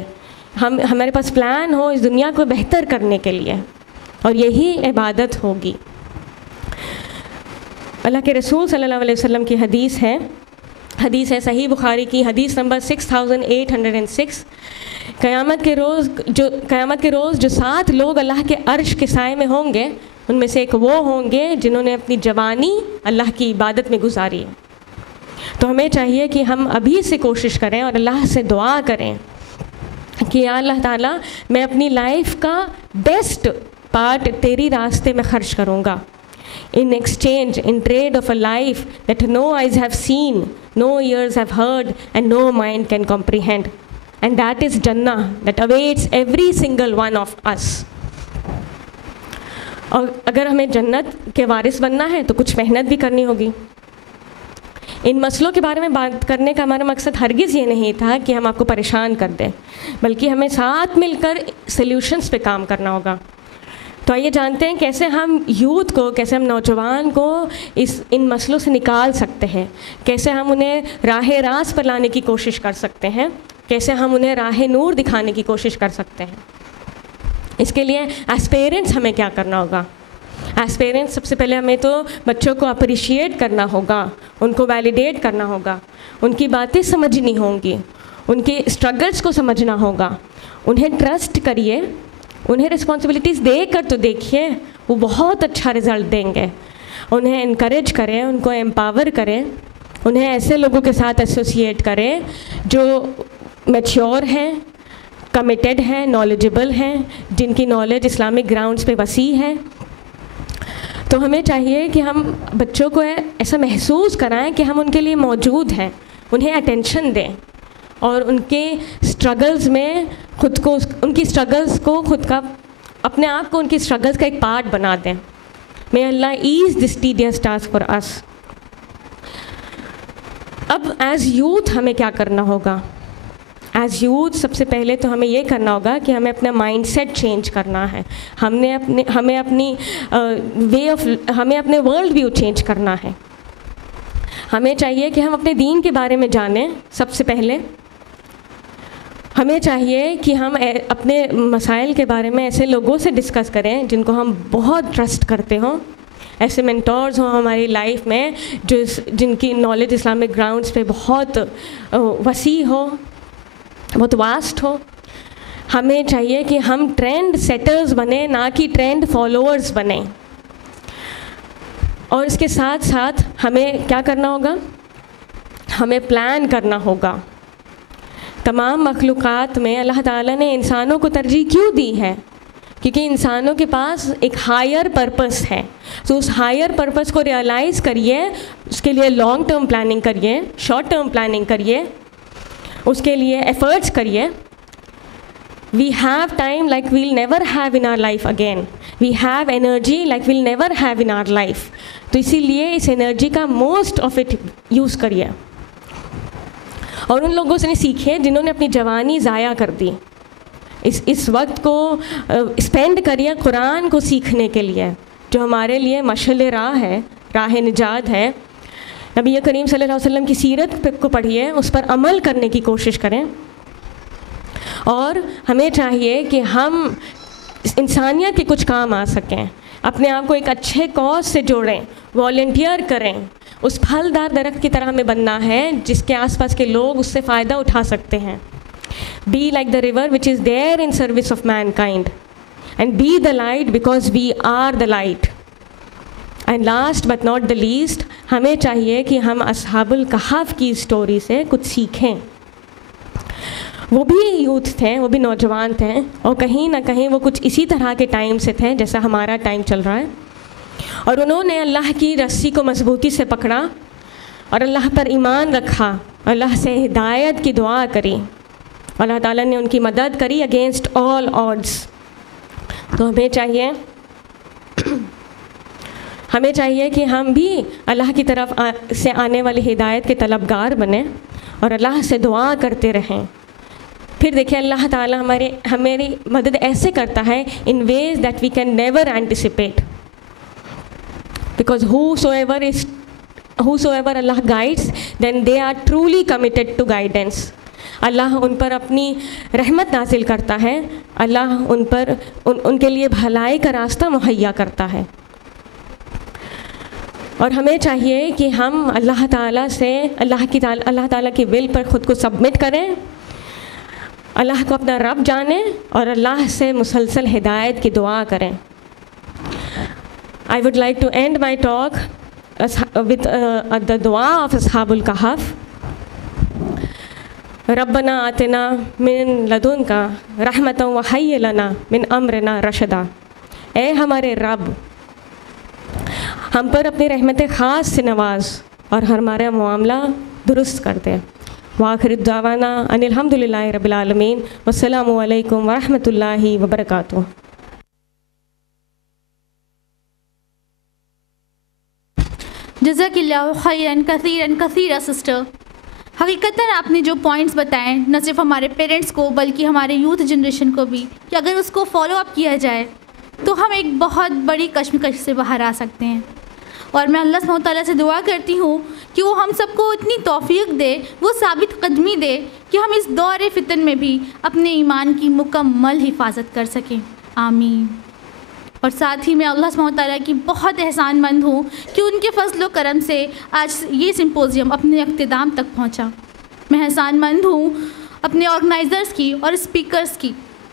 ہمارے پاس پلان ہو اس دنیا کو بہتر کرنے کے لیے، اور یہی عبادت ہوگی. اللہ کے رسول صلی اللہ علیہ وسلم کی حدیث ہے صحیح بخاری کی حدیث نمبر 6806 قیامت کے روز جو 7 لوگ اللہ کے عرش کے سائے میں ہوں گے، ان میں سے ایک وہ ہوں گے جنہوں نے اپنی جوانی اللہ کی عبادت میں گزاری ہے۔ تو ہمیں چاہیے کہ ہم ابھی سے کوشش کریں اور اللہ سے دعا کریں کہ یا اللہ تعالیٰ میں اپنی لائف کا بیسٹ پارٹ تیری راستے میں خرچ کروں گا، in exchange, in trade of a life that no eyes have seen, no ears have heard, and no mind can comprehend. And that is Jannah that awaits every single one of us. اور اگر ہمیں جنت کے وارث بننا ہے تو کچھ محنت بھی کرنی ہوگی۔ ان مسئلوں کے بارے میں بات کرنے کا ہمارا مقصد ہرگز یہ نہیں تھا کہ ہم آپ کو پریشان کر دیں، بلکہ ہمیں ساتھ مل کر سلیوشنز پہ کام کرنا ہوگا۔ تو آئیے جانتے ہیں کیسے ہم یوتھ کو، کیسے ہم نوجوان کو ان مسئلوں سے نکال سکتے ہیں، کیسے ہم انہیں راہ راست پر لانے کی کوشش کر سکتے ہیں، کیسے ہم انہیں راہ نور دکھانے کی کوشش کر سکتے ہیں۔ اس کے لیے ایز پیرنٹس ہمیں کیا کرنا ہوگا؟ ایز پیرنٹس سب سے پہلے ہمیں تو بچوں کو اپریشیٹ کرنا ہوگا، ان کو ویلیڈیٹ کرنا ہوگا، ان کی باتیں سمجھنی ہوں گی، ان کے اسٹرگلس کو سمجھنا ہوگا، انہیں ٹرسٹ کریے، انہیں رسپانسبلٹیز دے کر تو دیکھیے، وہ بہت اچھا رزلٹ دیں گے۔ انہیں انکریج کریں، ان کو امپاور کریں، انہیں ایسے لوگوں کے ساتھ ایسوسیٹ کریں جو میچیور ہیں، کمیٹیڈ ہیں، نالجبل ہیں، جن کی نالج اسلامک گراؤنڈز پہ وسیع ہے۔ تو ہمیں چاہیے کہ ہم بچوں کو ایسا محسوس کرائیں کہ ہم ان کے لیے موجود ہیں، انہیں اٹینشن دیں اور ان کے اسٹرگلز میں خود کو، ان کی اسٹرگلز کو خود کا، اپنے آپ کو ان کی اسٹرگلز کا ایک پارٹ بنا دیں۔ may Allah ease this tedious task for us۔ اب ایز یوتھ ہمیں کیا کرنا ہوگا؟ ایز یوتھ سب سے پہلے تو ہمیں یہ کرنا ہوگا کہ ہمیں اپنا مائنڈ سیٹ چینج کرنا ہے، ہمیں اپنی ہمیں اپنے ورلڈ ویو چینج کرنا ہے۔ ہمیں چاہیے کہ ہم اپنے دین کے بارے میں جانیں۔ سب سے پہلے ہمیں چاہیے کہ ہم اپنے مسائل کے بارے میں ایسے لوگوں سے ڈسکس کریں جن کو ہم بہت ٹرسٹ کرتے ہوں، ایسے مینٹورز ہوں ہماری لائف میں جن کی نالج اسلامک گراؤنڈز پہ بہت وسیع ہو، بہت واسٹ ہو۔ ہمیں چاہیے کہ ہم ٹرینڈ سیٹرز بنیں، نہ کہ ٹرینڈ فالوورز بنیں۔ اور اس کے ساتھ ساتھ ہمیں کیا کرنا ہوگا؟ ہمیں پلان کرنا ہوگا۔ تمام مخلوقات میں اللہ تعالیٰ نے انسانوں کو ترجیح کیوں دی ہے؟ کیونکہ انسانوں کے پاس ایک ہائر پرپس ہے۔ تو اس ہائر پرپس کو ریئلائز کریے، اس کے لیے لانگ ٹرم پلاننگ کریے، شارٹ ٹرم پلاننگ کریے، اس کے لیے ایفرٹس کریے۔ We have time like we'll never have in our life again. We have energy like we'll never have in our life. تو اسی لیے اس انرجی کا موسٹ آف اٹ یوز کریے، اور ان لوگوں سے سیکھیں جنہوں نے اپنی جوانی ضائع کر دی۔ اس وقت کو اسپینڈ کریے قرآن کو سیکھنے کے لیے، جو ہمارے لیے مشعل راہ ہے، راہ نجات ہے۔ نبی کریم صلی اللہ علیہ وسلم کی سیرت کو پڑھیے، اس پر عمل کرنے کی کوشش کریں۔ اور ہمیں چاہیے کہ ہم انسانیت کے کچھ کام آ سکیں، اپنے آپ کو ایک اچھے کاز سے جوڑیں، والنٹیئر کریں۔ اس پھلدار درخت کی طرح ہمیں بننا ہے جس کے آس پاس کے لوگ اس سے فائدہ اٹھا سکتے ہیں۔ Be like the river which is there in service of mankind, and be the light because we are the light. And last but not the least، ہمیں چاہیے کہ ہم اصحاب الکہف کی اسٹوری سے کچھ سیکھیں۔ وہ بھی یوتھ تھے، وہ بھی نوجوان تھے، اور کہیں نہ کہیں وہ کچھ اسی طرح کے ٹائم سے تھے جیسا ہمارا ٹائم چل رہا ہے، اور انہوں نے اللہ کی رسی کو مضبوطی سے پکڑا اور اللہ پر ایمان رکھا، اللہ سے ہدایت کی دعا کری، اللہ تعالیٰ نے ان کی مدد کری اگینسٹ آل آڈس۔ تو ہمیں چاہیے کہ ہم بھی اللہ کی طرف سے آنے والی ہدایت کے طلبگار بنیں اور اللہ سے دعا کرتے رہیں۔ پھر دیکھیں اللہ تعالیٰ ہماری مدد ایسے کرتا ہے in ways that we can never anticipate, because whosoever Allah guides, then they are truly committed to guidance۔ اللہ ان پر اپنی رحمت نازل کرتا ہے، اللہ ان کے لیے بھلائی کا راستہ مہیا کرتا ہے۔ اور ہمیں چاہیے کہ ہم اللہ تعالیٰ سے اللہ تعالیٰ کی ول پر خود کو سبمٹ کریں، اللہ کو اپنا رب جانیں اور اللہ سے مسلسل ہدایت کی دعا کریں. I would like to end my talk with the dua of Ashab al-Kahf. ربنا آتنا من لدنکا رحمتا وحی لنا من امرنا رشدا. اے ہمارے رب، ہم پر اپنی رحمت خاص سے نواز اور ہمارا معاملہ درست کر دے. وآخر دعوانا ان الحمدللہ رب العالمین والسلام علیکم ورحمۃ اللہ وبرکاتہ. جزاک اللہ خیراً کثیراً کثیرا سسٹر. حقیقتاً آپ نے جو پوائنٹس بتائیں نہ صرف ہمارے پیرنٹس کو بلکہ ہمارے یوتھ جنریشن کو بھی، کہ اگر اس کو فالو اپ کیا جائے تو ہم ایک بہت بڑی کشمکش سے باہر آ سکتے ہیں. اور میں اللہ سبحانہ تعالیٰ سے دعا کرتی ہوں کہ وہ ہم سب کو اتنی توفیق دے، وہ ثابت قدمی دے کہ ہم اس دور فتن میں بھی اپنے ایمان کی مکمل حفاظت کر سکیں. آمین. اور ساتھ ہی میں اللہ سبحانہ تعالیٰ کی بہت احسان مند ہوں کہ ان کے فضل و کرم سے آج یہ سمپوزیم اپنے اختتام تک پہنچا. میں احسان مند ہوں اپنے آرگنائزرز کی اور اسپیکرز کی،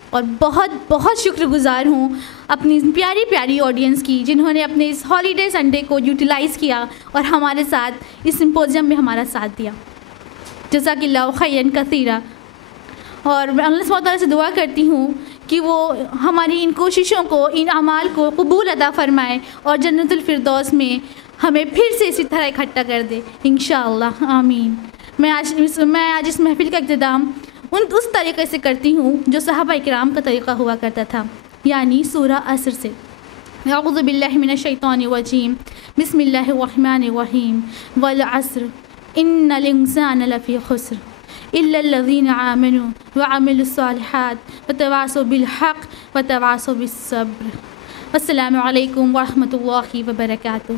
اور بہت بہت شکر گزار ہوں اپنی پیاری پیاری آڈینس کی جنہوں نے اپنے اس ہالیڈے سنڈے کو یوٹیلائز کیا اور ہمارے ساتھ اس سمپوزیم میں ہمارا ساتھ دیا. جزاک اللہ خیراً کثیرا. اور میں اللہ سبحانہ تعالیٰ سے دعا کرتی ہوں کہ وہ ہماری ان کوششوں کو، ان اعمال کو قبول عطا فرمائے اور جنت الفردوس میں ہمیں پھر سے اسی طرح اکٹھا کر دے انشاءاللہ. آمین. میں آج اس محفل کا اختتام اس طریقے سے کرتی ہوں جو صحابہ اکرام کا طریقہ ہوا کرتا تھا، یعنی سورہ عصر سے. اعوذ باللہ من الشیطان الرجیم، بسم اللہ الرحمن الرحیم. والعصر ان الانسان لفی خسر الا الذین آمنوا وعملوا الصالحات وتواصوا بالحق وتواصوا بالصبر. السلام علیکم ورحمۃ اللہ وبرکاتہ.